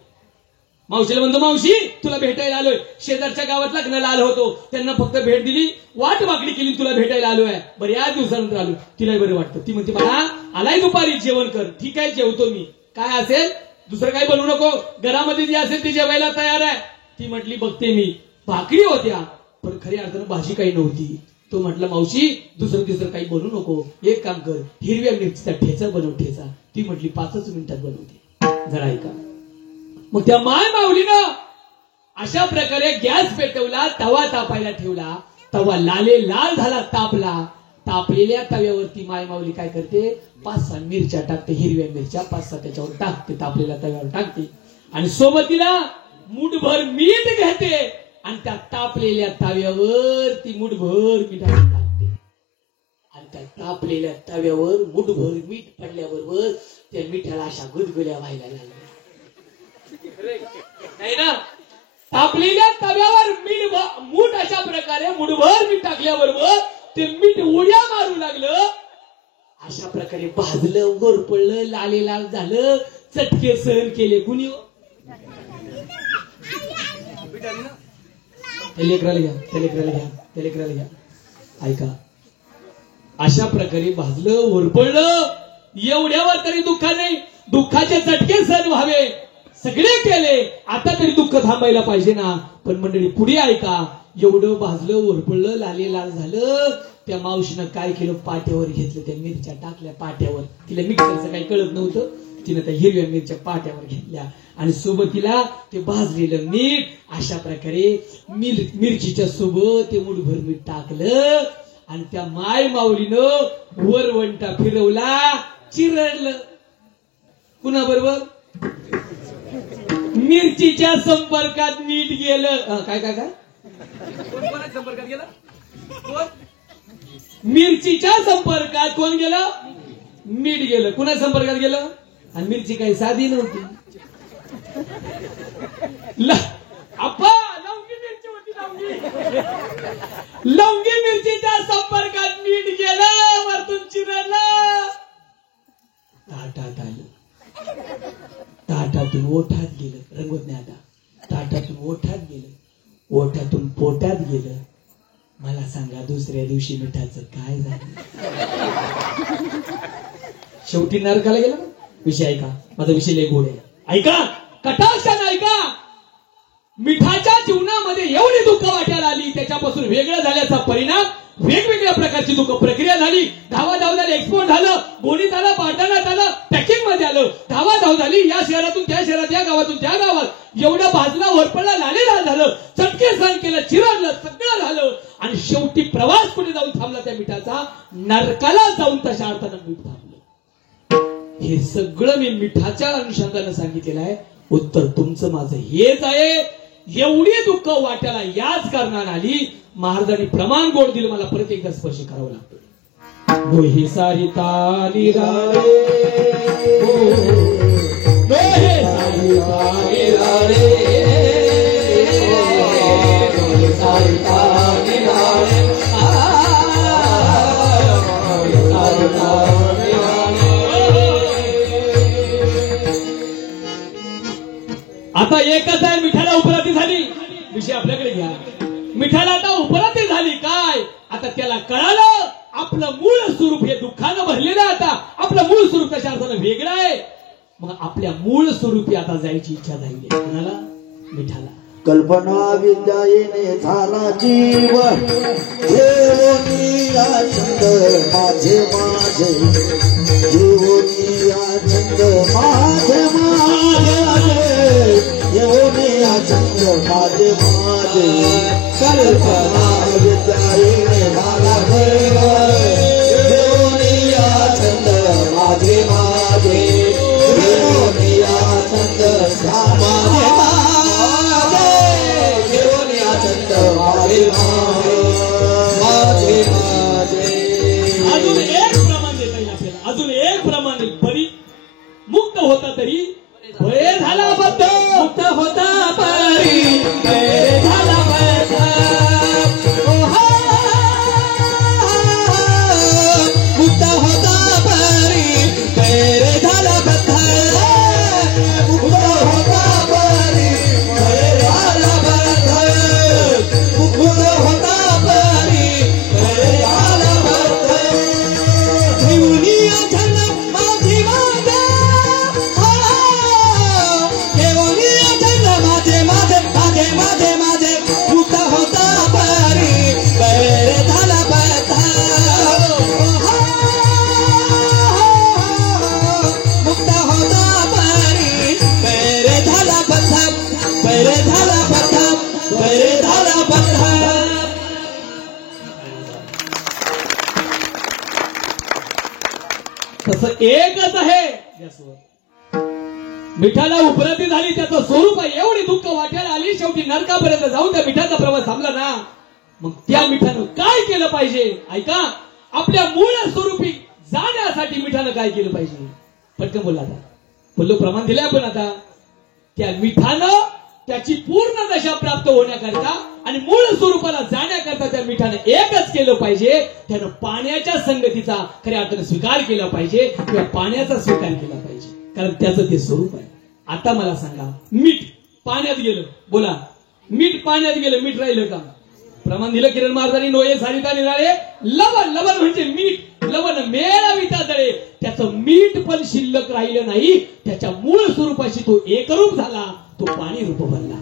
मावशीला म्हणतो, मावशी तुला भेटायला आलोय. शेजारच्या गावात लग्नाला आलो होतो, त्यांना फक्त भेट दिली, वाट वाकडी केली, तुला भेटायला आलोय. बरं, या दिवसानंतर आलो, तिलाही बरं वाटतं. ती म्हणते, मला आलाय दुपारी, जेवण कर. ठीक आहे, जेवतो मी. काय असेल दुसरं काही बनवू नको, घरामध्ये जे असेल ते जेवायला तयार आहे. ती म्हटली, बघते मी. भाकरी होत्या, पण खऱ्या अर्थानं भाजी काही नव्हती. तो म्हटलं, मावशी दुसरं तिसरं काही बनवू नको, एक काम कर, हिरव्या मिरचीचा ठेचा बनव, ठेचा. ती म्हटली, 5 मिनिटात बनवते, जरा ऐका. मग त्या माय माऊलीनं अशा प्रकारे गॅस पेटवला, तवा तापायला ठेवला. तवा लाल झाला, तापला. तापलेल्या तव्यावरती माय माऊली काय करते, 5-6 मिरच्या टाकते, हिरव्या मिरच्या 5-6 त्याच्यावर टाकते, तापलेल्या तव्यावर टाकते. आणि सोबतीला मुठभर मीठ घेते आणि त्या तापलेल्या तव्यावर ती मुठभर मीठ टाकते. आणि त्या तापलेल्या तव्यावर मुठभर मीठ पडल्याबरोबर त्या मिठाला अशा गुदगुल्या व्हायला लागल्या. नाही ना, तापलेल्या तव्यावर मूठ अशा प्रकारे मुठभर मीठ टाकल्याबरोबर ते मीठ उड्या मारू लागलं. अशा प्रकारे भाजलं, वर पडलं, लाले लाल झालं, चटके सहन केले. कुणी लेकराला घ्या, त्या लेकराला घ्या, त्या लेकराला घ्या. ऐका, अशा प्रकारे भाजलं, वर पडलं. एवढ्यावर तरी दुःख नाही, दुःखाचे चटके सहन व्हावे सगळे केले. आता तरी दुःख थांबायला पाहिजे ना. पण मंडळी पुढे ऐका, एवढं भाजलं, ओरपडलं, लाले लाल झालं. त्या मावशीनं काय केलं, पाट्यावर घेतलं, त्या मिरच्या टाकल्या पाट्यावर. तिला मिक्सरचं काही कळत नव्हतं, तिनं त्या हिरव्या मिरच्या पाट्यावर घेतल्या आणि सोबतीला ते भाजलेलं मीठ अशा प्रकारे मिरचीच्या सोबत ते मुठभर मीठ टाकलं. आणि त्या माय माऊलीनं वरवंटा फिरवला, चिरडलं. कुणाबरोबर? मिरचीच्या संपर्कात मीठ गेलं. काय काय काय संपर्कात गेलं? मिरचीच्या संपर्कात कोण गेलं? मीठ गेलं. कुणा संपर्कात गेलं? आणि मिरची काही साधी नव्हती. लवंगी मिरची होती. लवंगी मिरचीच्या संपर्कात मीठ गेलं, वरतून चिरडलं, ताटात आलं. ताटातून ओठात गेलं. रंगवत नाही आता. ताटातून ओठात गेलं, ओठातून पोटात गेलं. मला सांगा, दुसऱ्या दिवशी मिठाचं काय झालं? शेवटी नरकाला गेला. विषय ऐका, माझा विषय लय गोड आहे. ऐका, कटाक्षानं ऐका. मिठाच्या जीवनामध्ये एवढी दुःख वाट्याला आली, त्याच्यापासून वेगळं झाल्याचा परिणाम वेगवेगळ्या प्रकारची दुःख प्रक्रिया झाली. धावाधाव झाली, एक्सपोर्ट झालं, गोणीत आलं, पाठवण्यात आलं, पॅकिंग मध्ये आलं, धावाधाव झाली, या शहरातून त्या शहरात, या गावातून त्या गावात. एवढा भाजला, वरपडला, लालेला झालं, चटके सहन केलं, चिरडलं, सगळं झालं. आणि शेवटी प्रवास कुठे जाऊन थांबला त्या मिठाचा? नरकाला जाऊन तशा अर्थानं मीठ थांबलं. हे सगळं मी मिठाच्या अनुषंगानं सांगितलेलं आहे. उत्तर तुमचं माझं हेच आहे. एवढी दुःख वाट्याला याच कारणाने आली. महाराजांनी प्रमाण गोड दिलं, मला परत एकदा स्पर्श करावं लागतं. डोही सारिता निराळे, डोहे सारिता निराळे, डोहे सारिता निराळे, डोहे सारिता निराळे. आता एकच आहे, मिठाला उपराती झाली. विषय आपल्याकडे घ्या. मिठाला आता उपराती झाली. काय? आता त्याला कळालं आपलं मूळ स्वरूप हे दुःखानं भरलेलं आहे. आता आपलं मूळ स्वरूप त्याच्या अर्थानं वेगळं आहे. मग आपल्या मूळ स्वरूपी आता जायची इच्छा झाली. कुणाला? मिठाला. कल्पना विद्यायेने झाला जीव, देवनिया छंद माझे माझे, देवनिया छंद माझे माझे, देवनिया छंद माझे माझे. कल्पना विद्यायेने झाला जीव, देवनिया छंद माझे माझे, देवनिया छंद माझे माझे, देवनिया छंद माझे माझे माझे. अजून एक प्रमाण देता येईल आपल्याला. अजून एक प्रमाण देईल. परी मुक्त होता तरी भय झाला बद्ध. मुक्त होता परी भय झाला बद्ध. तसं एकच आहे गॅसवर. मिठाला उपरती झाली, त्याचं स्वरूप आहे, एवढी दुःख वाट्याला आली, शेवटी नरकापर्यंत जाऊन त्या मिठाचा प्रवास थांबला ना. मग त्या मिठानं काय केलं पाहिजे? ऐका, आपल्या मूळ स्वरूपी जाण्यासाठी मिठानं काय केलं पाहिजे? पटकन बोला. आता बोललो, प्रमाण दिलंय आपण. आता त्या मिठानं त्याची पूर्ण दशा प्राप्त होण्याकरता आणि मूळ स्वरूपाला जाण्याकरता त्या मिठानं एकच केलं पाहिजे, त्यानं पाण्याच्या संगतीचा खऱ्या अर्थानं स्वीकार केला पाहिजे किंवा पाण्याचा स्वीकार केला पाहिजे, कारण त्याचं ते स्वरूप आहे. आता मला सांगा, मीठ पाण्यात गेलं, बोला, मीठ पाण्यात गेलं, मीठ राहिलं का? प्रमाण दिलं किरण महाराजांनी, नोये सारिता निराळे लवण. लवण म्हणजे मीठ. लवण मेळाविता तळे. त्याचं मीठ पण शिल्लक राहिलं नाही, त्याच्या मूळ स्वरूपाशी तो एकरूप झाला, तो पाणी रूप बनला.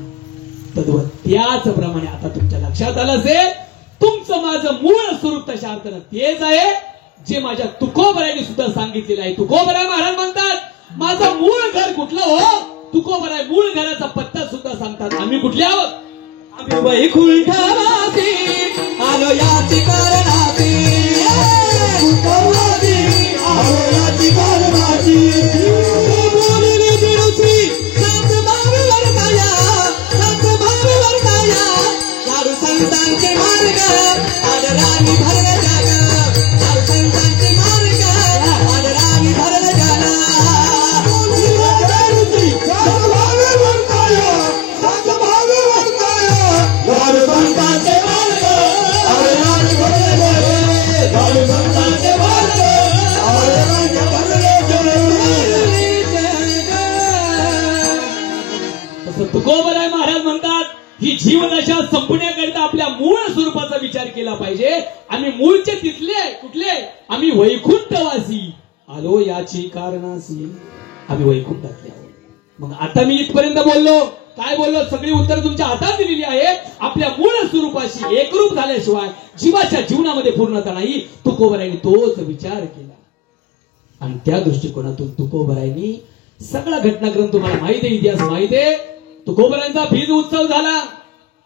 तद्वत त्याचप्रमाणे आता तुमच्या लक्षात आलं असेल, तुमचं माझं मूळ स्वरूप तशा अर्थानं तेच आहे जे माझ्या तुकोबरायांनी सुद्धा सांगितलेलं आहे. तुकोबराय महाराज म्हणतात, माझं मूळ घर कुठलं हो? तुकोबराय मूळ घराचा पत्ता सुद्धा सांगतात. आम्ही कुठले आहोत? आम्ही वैकुंठवासी आलो याची कारणाची. याची कारणाची बोलली दिवशी सात भाव वर्ताया, सात भाव वर्ताया. साधू संतांचे मार्ग आदराने भरले जाग. साधू संतांचे मार्ग आदराने भरले जाग. तुकोबराय महाराज म्हणतात, ही जीवदशा संपण्याकरिता आपल्या मूळ स्वरूपाचा विचार केला पाहिजे. आम्ही मूळचे तिथले कुठले? आम्ही वैकुंठवासी आलो याची कारणासी. आम्ही वैकुंठातले आहोत. मग आता मी इथपर्यंत बोललो, काय बोललो? सगळी उत्तर तुमच्या हातात दिलेली आहे. आपल्या मूळ स्वरूपाशी एकरूप झाल्याशिवाय जीवाच्या जीवनामध्ये पूर्णता नाही. तुकोबरायांनी तोच विचार केला आणि त्या दृष्टिकोनातून तुकोबरायांनी सगळा घटनाक्रम तुम्हाला माहिती आहे, इतिहास माहिती आहे. तुकोबरायांचा बीज उत्सव झाला.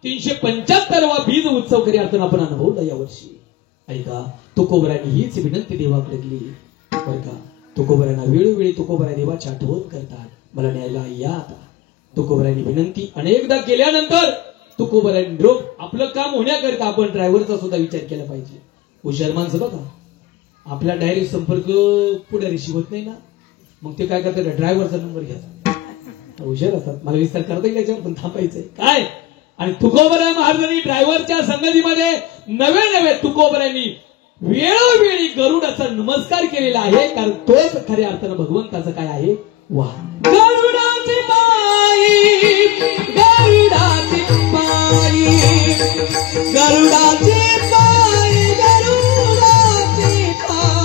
375वा बीज उत्सव खऱ्या अर्थानं आपण अनुभवला यावर्षी. ऐका, तुकोबरायांनी हीच विनंती देवाकडे केली बरं का. तुकोबरायांना वेळोवेळी तुकोबराय देवाची आठवण करतात, मला न्यायला या. आता तुकोबरायांनी विनंती अनेकदा केल्यानंतर तुकोबरायांनी आपलं काम होण्याकरिता आपण ड्रायव्हरचा सुद्धा विचार केला पाहिजे. हुशार माणसं बघा, आपला डायरेक्ट संपर्क पुढारीशी होत नाही ना, मग ते काय करतात, ड्रायव्हरचा नंबर घ्यायचा. हुशार असतात. मला विस्तार करता येईल याच्यावर, पण थांबायचंय काय. आणि तुकोबराय महाराजांनी ड्रायव्हरच्या संगतीमध्ये नवे नवे तुकोबरायांनी वेळोवेळी गरुडाचा नमस्कार केलेला आहे, कारण तोच खऱ्या अर्थानं भगवंताचं काय आहे, वाहन. गरुडाची पायी, गरुडाची पायी, गरुडाची पायी, गरुडाची पायी.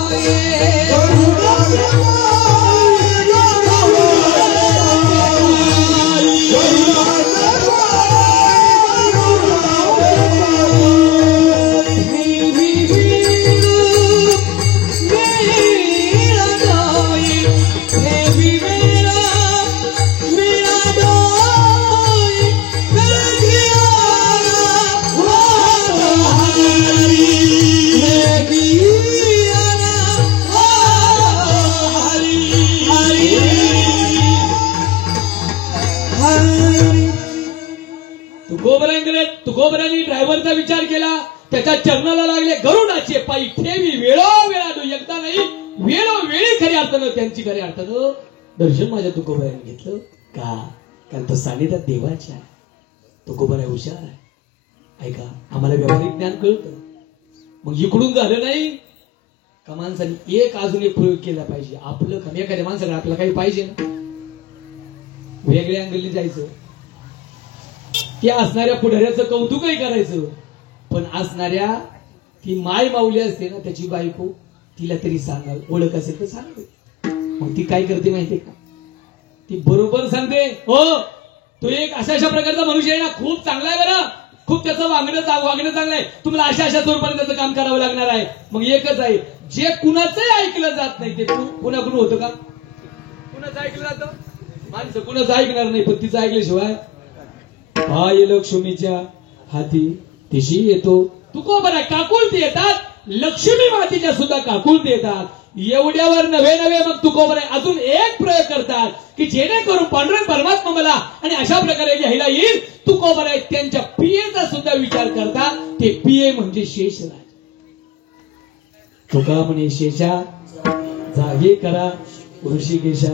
तुकोबरायांनी ड्रायव्हरचा विचार केला, त्याच्या चरणाला लागले. गरुडाचे पायी ठेवी वेळोवेळा, एकदा नाही वेळोवेळी खऱ्या अर्थानं त्यांची खऱ्या अर्थानं दर्शन माझ्या तुकोबरायांनी घेतलं का, कारण तो सानिध्यात देवाच्या आहे. तुकोबराय हुशार आहे. ऐका, आम्हाला व्यावहारिक ज्ञान कळतं. मग इकडून झालं नाही का, माणसाने अजून एक प्रयोग केला पाहिजे. आपलं कमी एखाद्या माणसाकडे आपल्याला काही पाहिजे ना, वेगळ्या अँगलने जायचं, त्या असणाऱ्या पुढाऱ्याचं कौतुकही करायचं, पण असणाऱ्या ती माय माऊली असते ना, त्याची बायको, तिला तरी सांगाल, ओळख असेल तर सांग. मग ती काय करते माहितीये का, ती बरोबर सांगते, हो तो एक अशा प्रकारचा मनुष्य आहे ना, खूप चांगला आहे बरं, खूप त्याचं वागणं चांगलं आहे, तुम्हाला अशा स्वरूपाने त्याचं काम करावं लागणार आहे. मग एकच आहे, जे कुणाचंही ऐकलं जात नाही ते कुणाकडून होतं का, कुणाचं ऐकलं जातं, माणसं कुणाचं ऐकणार नाही, पण तिचं ऐकल्याशिवाय पाय लक्ष्मीच्या हाती तिशी येतो. तुकोबराय काकुळती येतात, लक्ष्मी मातेच्या सुद्धा काकुळती येतात. एवढ्यावर नव्हे मग तुकोबर आहे अजून एक प्रयोग करतात की जेणेकरून पांडुरंग परमात्मा मला आणि अशा प्रकारे घ्यायला येईल. तुकोबर आहे त्यांच्या पियेचा सुद्धा विचार करतात. ते पिये म्हणजे शेषराज. तुका म्हणे शेषा जागे करा ऋषिकेशा.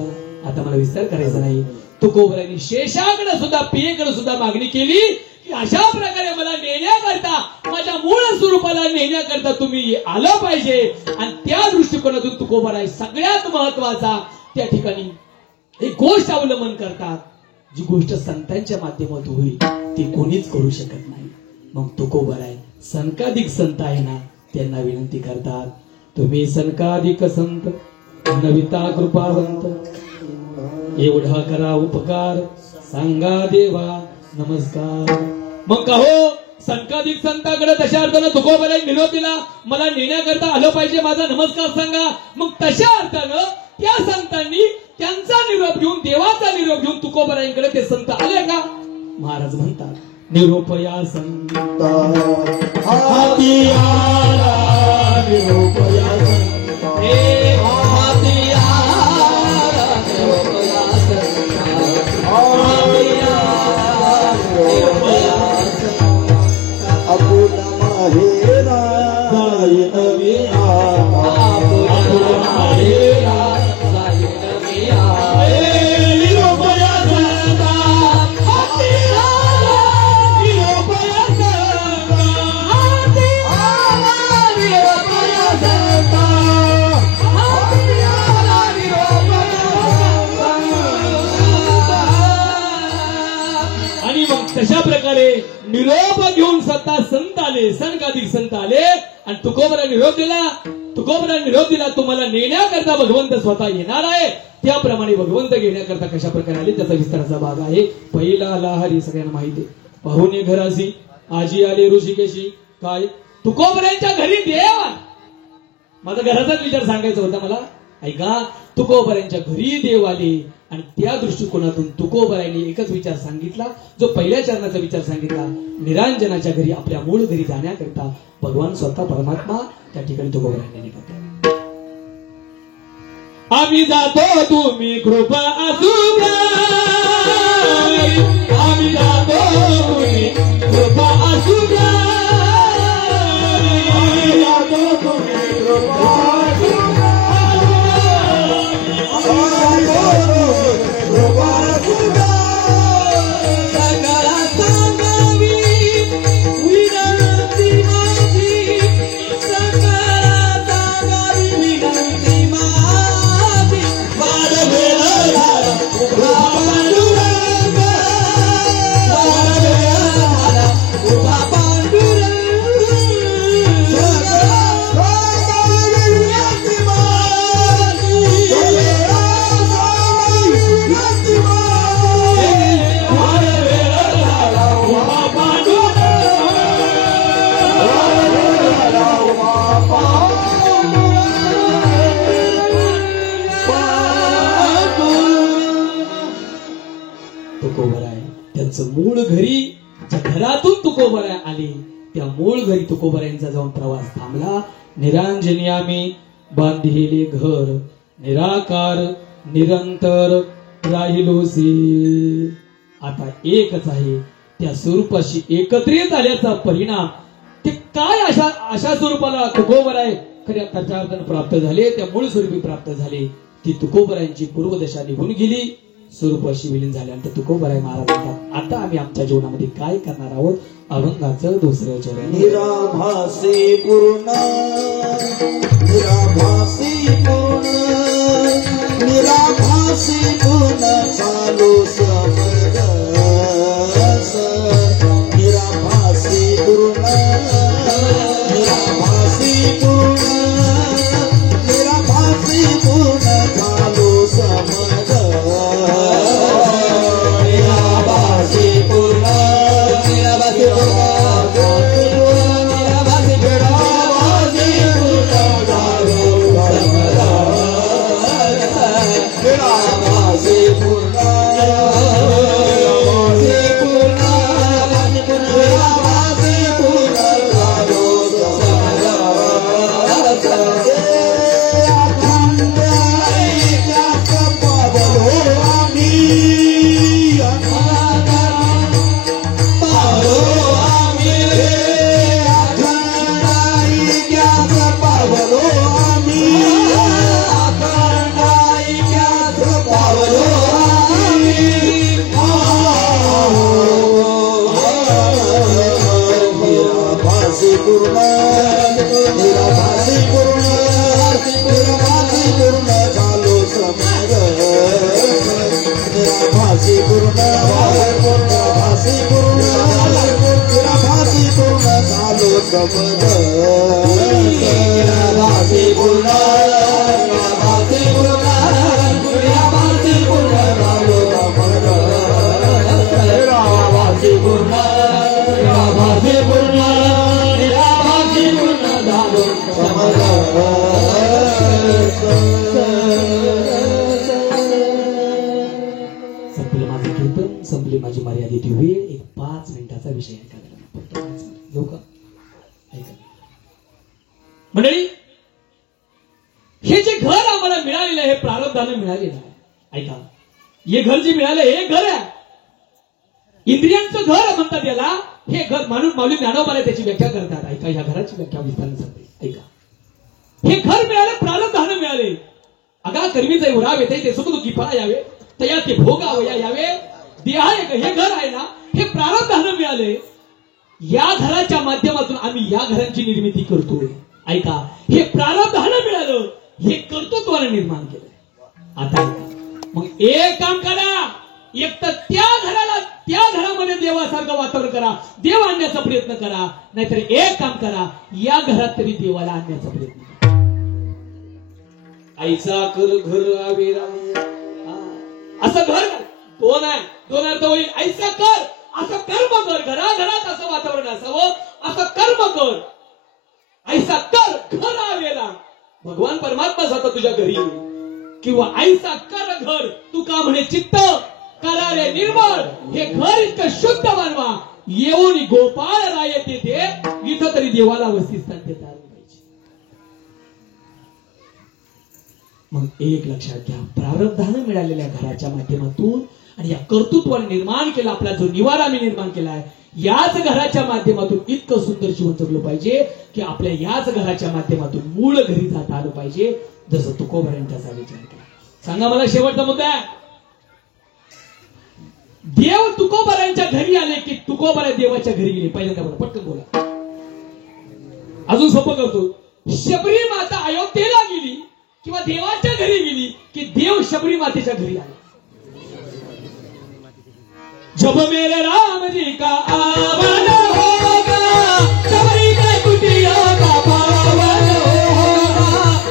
आता मला विस्तार करायचा नाही. तुकोबरांनी शेषाकडे सुद्धा पियेकडे सुद्धा मागणी केली की अशा प्रकारे मला नेण्याकरता माझ्या मूळ स्वरूपाला नेण्याकरता तुम्ही आलं पाहिजे. आणि त्या दृष्टिकोनातून तुकोबराय सगळ्यात महत्वाचा त्या ठिकाणी एक गोष्ट अवलंबन करतात. जी गोष्ट संतांच्या माध्यमातून होईल ती कोणीच करू शकत नाही. मग तुकोबराय संकाधिक संत आहे ना त्यांना विनंती करतात तुम्ही संकाधिक संत नविता कृपावंत एवढा करा उपकार सांगा देवा नमस्कार. मग का हो संकाधिक संतांकडे तशा अर्थानं तुकोबराय निरोप दिला मला नेण्याकरता आलं पाहिजे माझा नमस्कार सांगा. मग तशा अर्थानं त्या संतांनी त्यांचा निरोप घेऊन देवाचा निरोप घेऊन तुकोबरायांकडे ते संत आले का. महाराज म्हणतात निरोप या संत हाती आला निरोप या संत हे हाती आला निरोप या संता. हाती आला निरोप या संता. आपुला माहेरा जाई नवी आता आपुला माहेरा जाई नवी आता. निरोप या संत हाती आला निरोप या संत हाती आला निरोप या संता. हाती आला निरोप या संता. आणि मग तशा प्रकारे निरोप घेऊन स्वतः संत आले संकाधिक संत आले आणि तुकोबरा निरोप दिला तुम्हाला नेण्याकरता भगवंत स्वतः येणार आहे. त्याप्रमाणे भगवंत घेण्याकरता कशा प्रकारे आले त्याचा विस्ताराचा भाग आहे. पहिला लहारी सगळ्यांना माहिती आहे. पाहुणे घरासी आजी आले ऋषिकेशी काय तुकोबऱ्यांच्या घरी देव. माझा घराचाच विचार सांगायचा होता मला. ऐका तुकोबऱ्यांच्या घरी देव आले आणि त्या दृष्टिकोनातून तुकोबरायांनी एकच विचार सांगितला जो पहिल्या चरणाचा विचार सांगितला. निरांजनाच्या घरी आपल्या मूळ घरी जाण्याकरता भगवान स्वतः परमात्मा त्या ठिकाणी तुकोबरायांनी निघाले. आम्ही जातो तुम्ही कृपा असू द्या. आम्ही जातो तुम्ही कृपा असू द्या. आम्ही जातो तुम्ही कृपा असू द्या. सगळा सांगावी विनंती माझी. सगळा सांगावी विनंती माझी. वाढवेल झाला उभा पांडुरंग. वाढवेल झाला उभा पांडुरंग. सगळा सांगावी विनंती माझी. तुकोबराय त्यांचं मूळ घरी ज्या घरातून तुकोबराय आले त्या मूळ घरी तुकोबरायांचा जाऊन प्रवास थांबला. निरांजनी आम्ही बांधिले घर निराकार निरंतर राहिलोसे. आता एकच आहे त्या स्वरूपाशी एकत्रित आल्याचा परिणाम ते काय अशा स्वरूपाला तुकोबराय खऱ्या अर्थानं प्राप्त झाले. त्या मूळ स्वरूपी प्राप्त झाले. ती तुकोबरायांची पूर्वदशा निघून गेली. स्वरूपाशी विलीन झाल्यानंतर तुकोबराय महाराज म्हणतात आता आम्ही आमच्या जीवनामध्ये काय करणार आहोत. अभंगाचं दुसरं चरण निराभासी पूर्ण निराभासी पूर्ण निराभासी पूर्ण चालू समरस. निराभासी पूर्ण निराभासी पूर्ण निराभासी पूर्ण चालू समरस. निराभासी पूर्ण निराभासी पूर्ण निराभासी पूर्ण संपलं माझं कीर्तन, संपली माझी मर्यादित वेळ. एक 5 मिनिटाचा विषय ऐकायला फक्त 5 मिनिट घेऊ का? ऐका मंडळी, हे जे घर आम्हाला मिळालेलं आहे हे प्रारब्धाने मिळालेलं आहे. ऐका, हे घर जे मिळालं हे घर आहे, इंद्रियांचं घर म्हणतात याला. हे घर माऊली ज्ञानोबाला त्याची व्याख्या करतात. ऐका, या घराची व्याख्या विस्ताराने सांगते. ऐका, हे घर मिळाले प्रारब्धाने मिळाले. अगा कर्मीचे उराव येते ते सुख दुःखी फळा यावे, तया ते भोगावया यावे. हे घर आहे ना, हे प्रारब्धाने मिळाले. या घराच्या माध्यमातून आम्ही या घरांची निर्मिती करतोय. ऐका, हे प्रारब्धाने मिळालं, हे कर्तृत्वाने निर्माण केलंय. आता मग एक काम करा, एक तर त्या घरामध्ये देवासारखं वातावरण करा, देव आणण्याचा प्रयत्न करा. नाहीतर एक काम करा, या घरात तरी देवाला आणण्याचा प्रयत्न करा. आईचा कर घर आवेरा, असं घर दोन अर्थ होईल. आईचा कर, असं कर्म कर. घराघरात असं वातावरण असावं, असं कर्म कर. आईचा कर घर आवेला, भगवान परमात्मा जातो तुझ्या घरी. किंवा आईचा कर घर, तू का म्हणे चित्त करा रे निर्मळ. हे घर इतकं शुद्ध बनवा, येऊन गोपाळ राय तेथे इथं तरी देवाला वस्तीस्थान देता आलं पाहिजे. मग एक लक्षात घ्या, प्रारब्धाने मिळालेल्या घराच्या माध्यमातून आणि या कर्तृत्वाने निर्माण केला आपला जो निवारा आम्ही निर्माण केलाय, याच घराच्या माध्यमातून इतकं सुंदर जीवन जगलं पाहिजे की आपल्या याच घराच्या माध्यमातून मूळ घरी जाता आलं पाहिजे, जसं तुकोबारांच्या विचार केला. सांगा मला शेवटचा मुद्दा आहे, देव तुकोबारांच्या घरी आले की तुकोबारा देवाच्या घरी गेले. पहिल्यांदा बोला, पटकन बोला, अजून सोपं करतो. शबरी माता अयोध्येला गेली किंवा देवाच्या घरी गेली की देव शबरी मातेच्या घरी आले. जब मेरे राम जी का आवन होगा, शबरी के कुटिया का पावन होगा.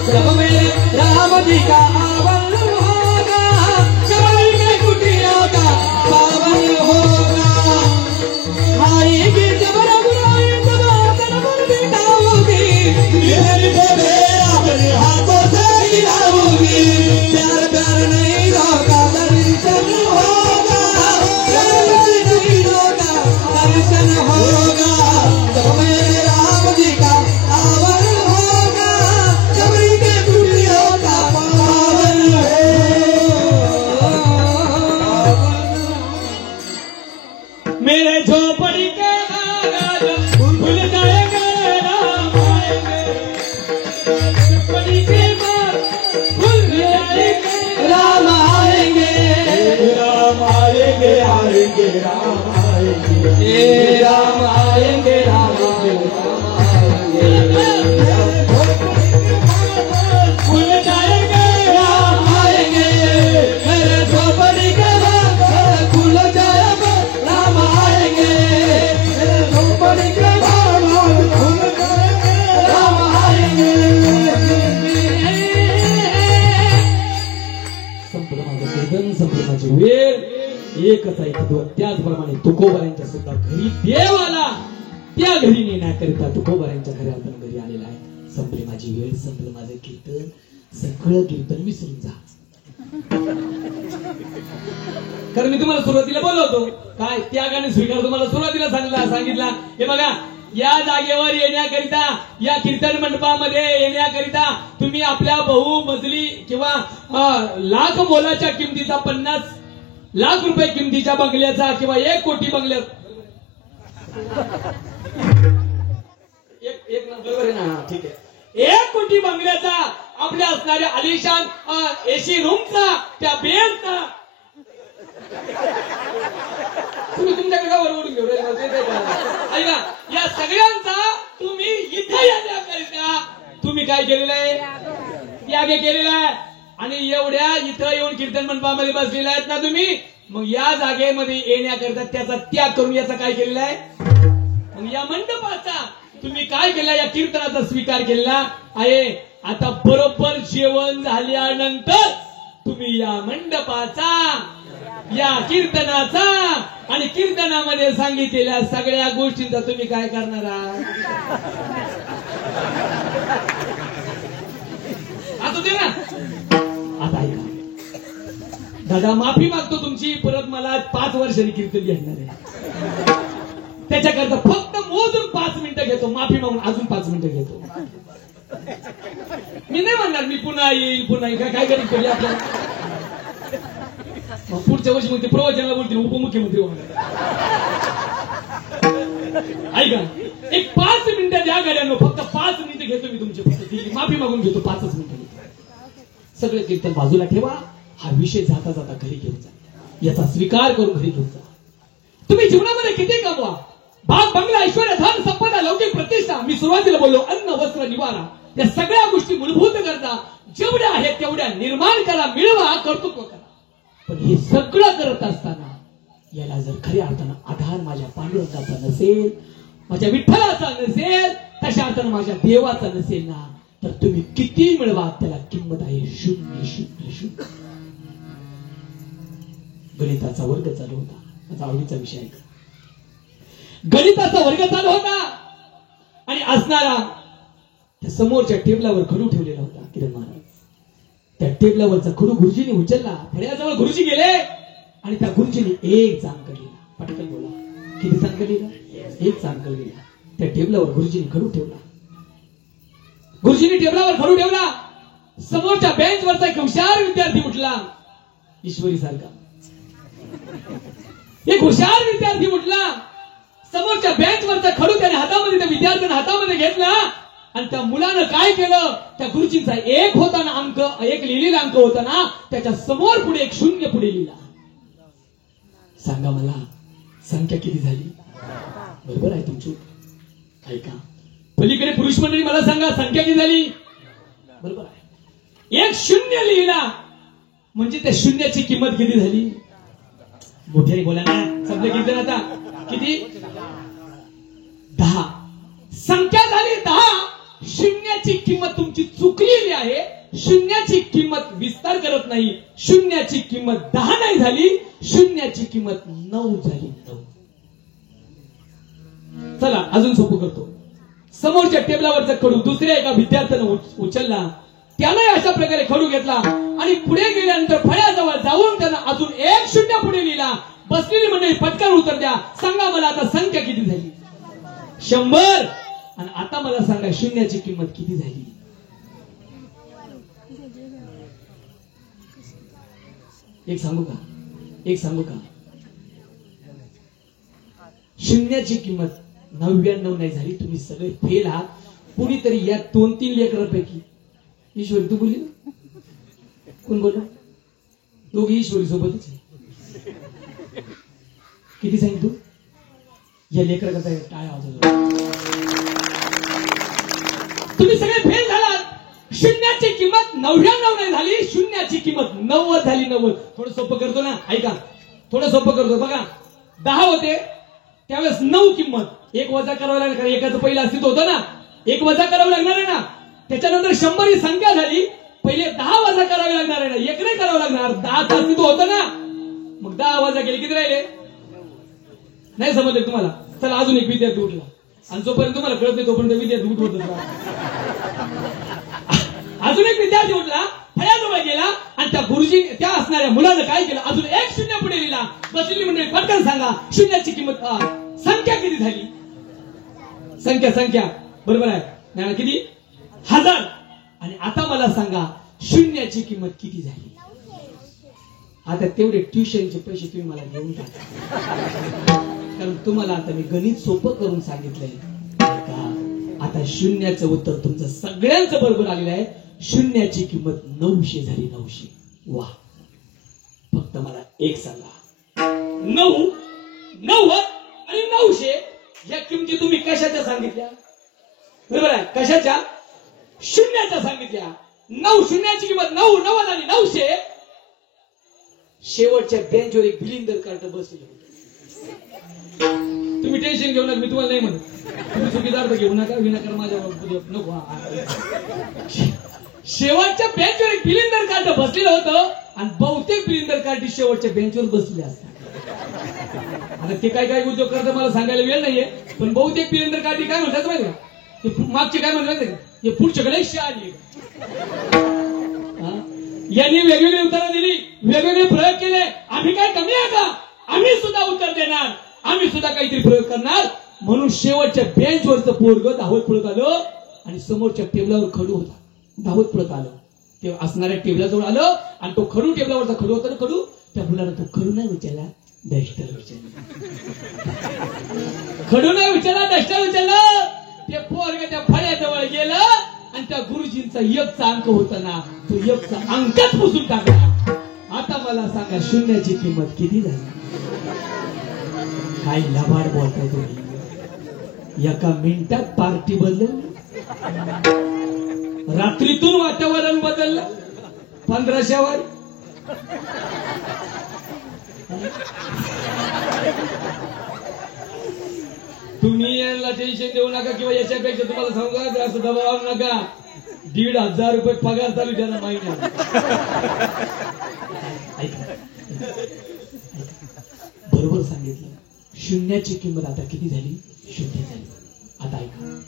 जब मेरे राम जी का आवन होगा, शबरी के कुटिया का पावन होगा. आएगी जब रघुराई तब आकर मन बिठाओगी, अपने हाथों से गिराओगी. प्यार प्यार नहीं होगा, दर्शन होगा, दर्शन होगा. जब मेरे राम जी का आवन होगा, शबरी के कुटिया का पावन होगा. मेरे झोपड़ी के बागान भूल जाएंगे राम आएंगे. झोपड़ी के बाग भूल जाएंगे राम आएंगे. राम आएंगे, आएंगे राम आएंगे, राम आएंगे, राम भूल जाएंगे राम आएंगे. मेरे झोपड़ी के बाग खुल जाएंगे राम आएंगे. मेरे झोपड़ी के बाग खुल जाएंगे राम आएंगे. संपलं माझं कीर्तन, संपली माझी वेळ. एकच ऐकतो, त्याचप्रमाणे तुकोबारांच्या सुद्धा घरी देव आला, त्या घरी नेण्याकरिता तुकोबारांच्या घरी आलेला आहे. संपली माझी वेळ, संपलं माझं कीर्तन. सगळं कीर्तन विसरून जा. कारण मी तुम्हाला सुरुवातीला बोललो होतो काय, त्यागाने स्वीकार तुम्हाला सुरुवातीला सांगितला. हे बघा, या जागेवर येण्याकरिता, या कीर्तन मंडपामध्ये येण्याकरिता तुम्ही आपल्या बहुमजली किंवा लाख मोलाच्या किमतीचा 50 लाख रुपये किमतीच्या बंगल्याचा किंवा 1 कोटी बंगल्या, एक बरोबर आहे ना, ठीक आहे, 1 कोटी बंगल्याचा, आपल्या असणाऱ्या आलिशान एसी रूमचा, त्या बेडचा तुम्ही तुमच्याकडे का वरवरून घेऊ ऐका, या सगळ्यांचा तुम्ही इथे येण्याकरिता तुम्ही काय केलेलं आहे, त्याग केलेला आहे. आणि एवढ्या इथं येऊन कीर्तन मंडपामध्ये बसलेला आहेत ना तुम्ही, मग या जागेमध्ये येण्याकरिता त्याचा त्याग करून याचा काय केलेला आहे, मग या मंडपाचा तुम्ही काय केला, या कीर्तनाचा स्वीकार केलेला आहे. आता बरोबर जेवण झाल्यानंतर तुम्ही या मंडपाचा, या कीर्तनाचा आणि कीर्तनामध्ये सांगितलेल्या सगळ्या गोष्टींचा तुम्ही काय करणार आहात. दादा माफी मागतो तुमची, परत मला 5 वर्षांनी कीर्तन घेणार आहे. त्याच्याकरता फक्त मोजून 5 मिनिटं घेतो, माफी मागून अजून 5 मिनिटं घेतो. मी नाही म्हणणार मी पुन्हा येईल पुन्हा येईल, काय करेल पडले आपल्याला. पुढच्या वर्षी मग ते प्रवचनाला बोलतील उपमुख्यमंत्री होणार. ऐका, एक 5 मिनिटं द्या गाड्यांनो, फक्त 5 मिनिटं घेतो मी तुमची, फक्त माफी मागून घेतो, 5च मिनिटं घेतो. सगळे कीर्तन बाजूला ठेवा, हा विषय जाता जाता घरी घेऊन जा, याचा स्वीकार करून घरी घेऊन जा. तुम्ही जीवनामध्ये किती कमवा, भाग बंगला ऐश्वर्य धन संपदा लौकिक प्रतिष्ठा, मी सुरुवातीला बोललो अन्न वस्त्र निवारा, या सगळ्या गोष्टी मूलभूत गरजा जेवढ्या आहेत तेवढ्या निर्माण करा, मिळवा, कर्तृत्व करा. पण हे सगळं करत असताना याला जर खऱ्या अर्थानं आधार माझ्या पांडुरंगाचा नसेल, माझ्या विठ्ठलाचा नसेल, तशा अर्थानं माझ्या देवाचा नसेल ना, तर तुम्ही किती मिळवा त्याला किंमत आहे शून्य शून्य शून्य. गणिताचा वर्ग चालू होता, माझा आवडीचा विषय आहे. गणिताचा वर्ग चालू होता आणि असणारा त्या समोरच्या टेबलावर खडू ठेवलेला होता किरण महाराज. त्या टेबलावरचा खडू गुरुजीने उचलला, फळ्याजवळ गुरुजी गेले आणि त्या गुरुजीने एक चांक लिहिला. पटकन बोला, किती चांक लिहिला? एक चांक लिहिला. त्या टेबलावर गुरुजीने खडू ठेवला. गुरुजीने टेबलावर खडू ठेवला. समोरच्या बेंचवरचा एक हुशार विद्यार्थी उठला, ईश्वरी सारखा. एक हुशार विद्यार्थी उठला, समोरच्या बेंचवरचा खडू त्याने हातामध्ये, त्या विद्यार्थ्याने हातामध्ये घेतला आणि त्या मुलानं काय केलं, त्या गुरुजींचा एक होता ना अंक, एक लिहिलेला अंक होता ना, त्याच्या समोर पुढे एक शून्य पुढे लिहिला. सांगा मला संख्या किती झाली? बरोबर आहे तुमची? ऐका, पलीकडे पुरुष मंडळी मला सांगा संख्या किती झाली? बरोबर आहे. एक शून्य लिहिला म्हणजे त्या शून्याची किंमत किती झाली? मोठ्याने बोला ना, समजलं किती? आता किती? 10. संख्या झाली 10. शून्याची किंमत तुमची चुकलेली आहे. शून्याची किंमत विस्तार करत नाही. शून्याची किंमत 10 नाही झाली, शून्याची किंमत 9 झाली. 9. चला अजून सोपं करतो. समोरच्या टेबलावरचा खडू दुसऱ्या एका विद्यार्थ्यानं उचलला, त्याने अशा प्रकारे खडू घेतला आणि पुढे गेल्यानंतर फळ्याजवळ जाऊन त्यानं अजून एक शून्य पुढे लिहिला. बसलेली मंडळी पटकन उत्तर द्या, सांगा मला आता संख्या किती झाली? 100. आणि आता मला सांगा शून्याची किंमत किती झाली? एक सांगू का? शून्याची किंमत 99 नाही झाली. तुम्ही सगळे फेल आहात. कुणीतरी या 2-3 लेकरांपैकी, ईश्वरी तू बोलली ना? कोण बोलला? दोघी ईश्वरी सोबतच. किती सांगितलं तू? या लेकरा करता टाळ्या वाजवल्या. तुम्ही सगळे फेल झालात. शून्याची किंमत 99 नाही झाली, शून्याची किंमत 90 झाली. 90. थोडं सोपं करतो ना, ऐका, थोडं सोपं करतो. बघा 10 होते त्यावेळेस 9 किंमत, 1 वजा करावं लागणार, कारण एकाचं पहिलं अस्तित्व होतं ना, 1 वजा करावं लागणार आहे ना. त्याच्यानंतर 100 ही संख्या झाली, पहिले 10 वजा करावे लागणार आहे ना, 1 नाही करावं लागणार. 10चं अस्तित्व होतं ना, मग 10 वजा केले किती राहिले? नाही समजले तुम्हाला? चला अजून एक विद्यार्थी उठला आणि जोपर्यंत तुम्हाला कळत नाही तोपर्यंत विद्यार्थी उठवत. अजून एक विद्यार्थी उठला, फळ्याजवळ गेला आणि त्या गुरुजी त्या असणाऱ्या मुलानं काय केलं, अजून एक शून्य पुढे लिहिला. बसलेली मंडळी पटकन सांगा शून्याची किंमत, संख्या किती झाली? संख्या बरोबर आहे ना? किती? 1000. आणि आता मला सांगा शून्याची किंमत किती झाली? आता तेवढे ट्युशनचे पैसे तुम्ही मला घेऊन टाका, कारण तुम्हाला आता मी गणित सोपं करून सांगितलंय. आता शून्याचं उत्तर तुमचं सगळ्यांचं बरोबर आलेलं आहे. शून्याची किंमत 900 झाली. 900. वा. फक्त मला एक सांगा, 9, 90 आणि 900 या किमती तुम्ही कशाच्या सांगितल्या? बरोबर आहे, कशाच्या? शून्याच्या सांगितल्या. 9 शून्याची किंमत 9, 90 आणि 900. शेवटच्या बेंचवर एक बिलिंदर कार्ट बसले. तुम्ही टेन्शन घेऊ नका, मी तुम्हाला नाही म्हणत. तुम्ही चुकीचा अर्थ घेऊ नका, विनाकारण माझ्या नको. शेवटच्या बेंचवर एक बिलिंदर कार्ट बसलेलं होतं आणि बहुतेक बिलिंदर कार्टी शेवटच्या बेंचवर बसले असतात. आता ते काय उद्योग करतात मला सांगायला वेळ नाहीये, पण बहुतेक बिलिंदर कार्टी काय म्हणतात माहिती का? ते मागचे काय म्हणतात का? हे पुढच्याकडे आली. यांनी वेगवेगळी उत्तरं दिली. वेगवेगळे प्रयोग केले, आम्ही काय कमी आहे का? आम्ही सुद्धा उत्तर देणार, आम्ही सुद्धा काहीतरी प्रयोग करणार. म्हणून शेवटच्या बेंचवरचं पोरग धावत पळत आलं आणि समोरच्या टेबलावर खडू होता, धावत पळत आलं. ते असणाऱ्या टेबलाजवळ आलं आणि तो खडू टेबलावरचा खडू होता ना, खडू त्या मुलाला तो खडू नाही विचारला, डस्टर विचारला. खडू नाही विचारला, डस्टर विचारलं. ते पोरग त्या फळ्याजवळ गेलं आणि त्या गुरुजींचा एकचा अंक होता ना, तो एकचा अंकच पुसून टाकला. आता मला सांगा, शून्याची किंमत किती झाली? काय लबाड बोलताय तुम्ही? एका मिनिटात पार्टी बदलली, रात्रीतून वातावरण बदललं. 1500 वर तुम्ही यांना टेन्शन देऊ नका किंवा याच्यापेक्षा तुम्हाला सांगू जास्त दबाव आणू नका. 1,500 रुपये पगार चालू त्याला महिन्यात. बरोबर सांगितलं. शून्याची किंमत आता किती झाली? शून्य झाली. आता ऐका,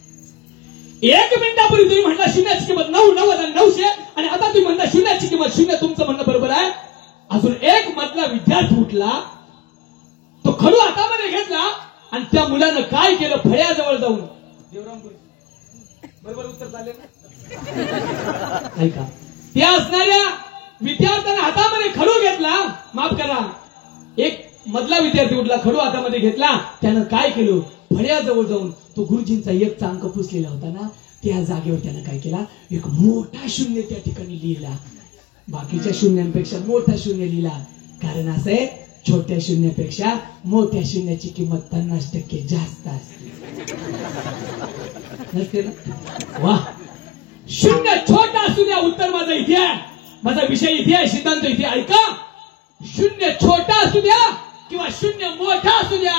1 मिनिटापूर्वी तुम्ही म्हणला शून्याची किंमत 9, 90 आणि 900 आणि आता तुम्ही म्हणता शून्याची किंमत 0. तुमचं म्हणणं बरोबर आहे. अजून एक मधला विद्यार्थी उठला, तो खडू हातामध्ये घेतला आणि त्या मुलानं काय केलं? फळ्याजवळ जाऊन बरोबर उत्तर चालले ना? ऐका, त्या असणाऱ्या विद्यार्थ्याने हातामध्ये खडू घेतला, माफ करा, एक मधला विद्यार्थी उठला, खडू हातामध्ये घेतला, त्यानं काय केलं? फळ्याजवळ जाऊन तो गुरुजींचा एकचा अंक पुसलेला होता ना, त्या जागेवर त्यानं काय केला? एक मोठा शून्य त्या ठिकाणी लिहिला. बाकीच्या शून्यांपेक्षा मोठा शून्य लिहिला. कारण असं आहे, छोट्या शून्यापेक्षा मोठ्या शून्याची किंमत 50% जास्त असते, नसते ना? वा, शून्य छोटा असू द्या, उत्तर माझा इथे आहे, माझा विषय इथे आहे, सिद्धांत इथे. ऐका, शून्य छोटा असू द्या किंवा शून्य मोठा असू द्या,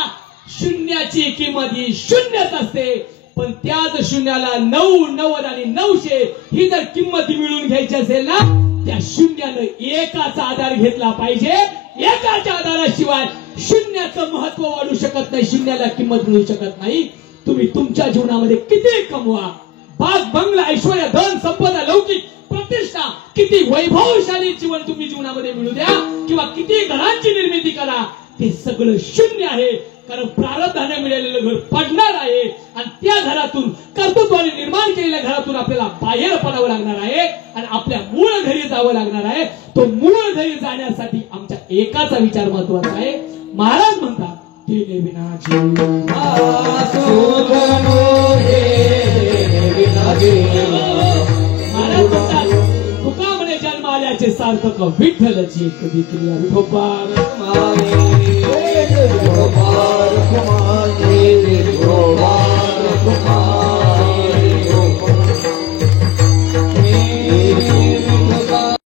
शून्याची किंमत ही शून्यच असते. पण त्याच शून्याला 9, 90 आणि 900 ही जर किंमत मिळून घ्यायची असेल ना, त्या शून्यानं एकाचा आधार घेतला पाहिजे. एकाच्या आधाराशिवाय शून्याचं महत्व वाढू शकत नाही, शून्याला किंमत मिळू शकत नाही. तुम्ही तुमच्या जीवनामध्ये किती कमवा, बाग बंगला, ऐश्वर्य, धन, संपदा, लौकिक प्रतिष्ठा, किती वैभवशाली जीवन तुम्ही जीवनामध्ये मिळू द्या किंवा किती घरांची निर्मिती करा, ते सगळं शून्य आहे. कारण प्रारब्धाने मिळालेलं घर पडणार आहे आणि त्या घरातून, कर्तृत्वाने निर्माण केलेल्या घरातून आपल्याला बाहेर पडावं लागणार आहे आणि आपल्या मूळ घरी जावं लागणार आहे. तो मूळ घरी जाण्यासाठी आमच्या एकाचा विचार महत्वाचा आहे. महाराज म्हणतात, केले विना जीव महाराज म्हणतात, तुका म्हणे जन्म आल्याचे सार्थक विठ्ठलची कधी क्रिया विठोबा कुमार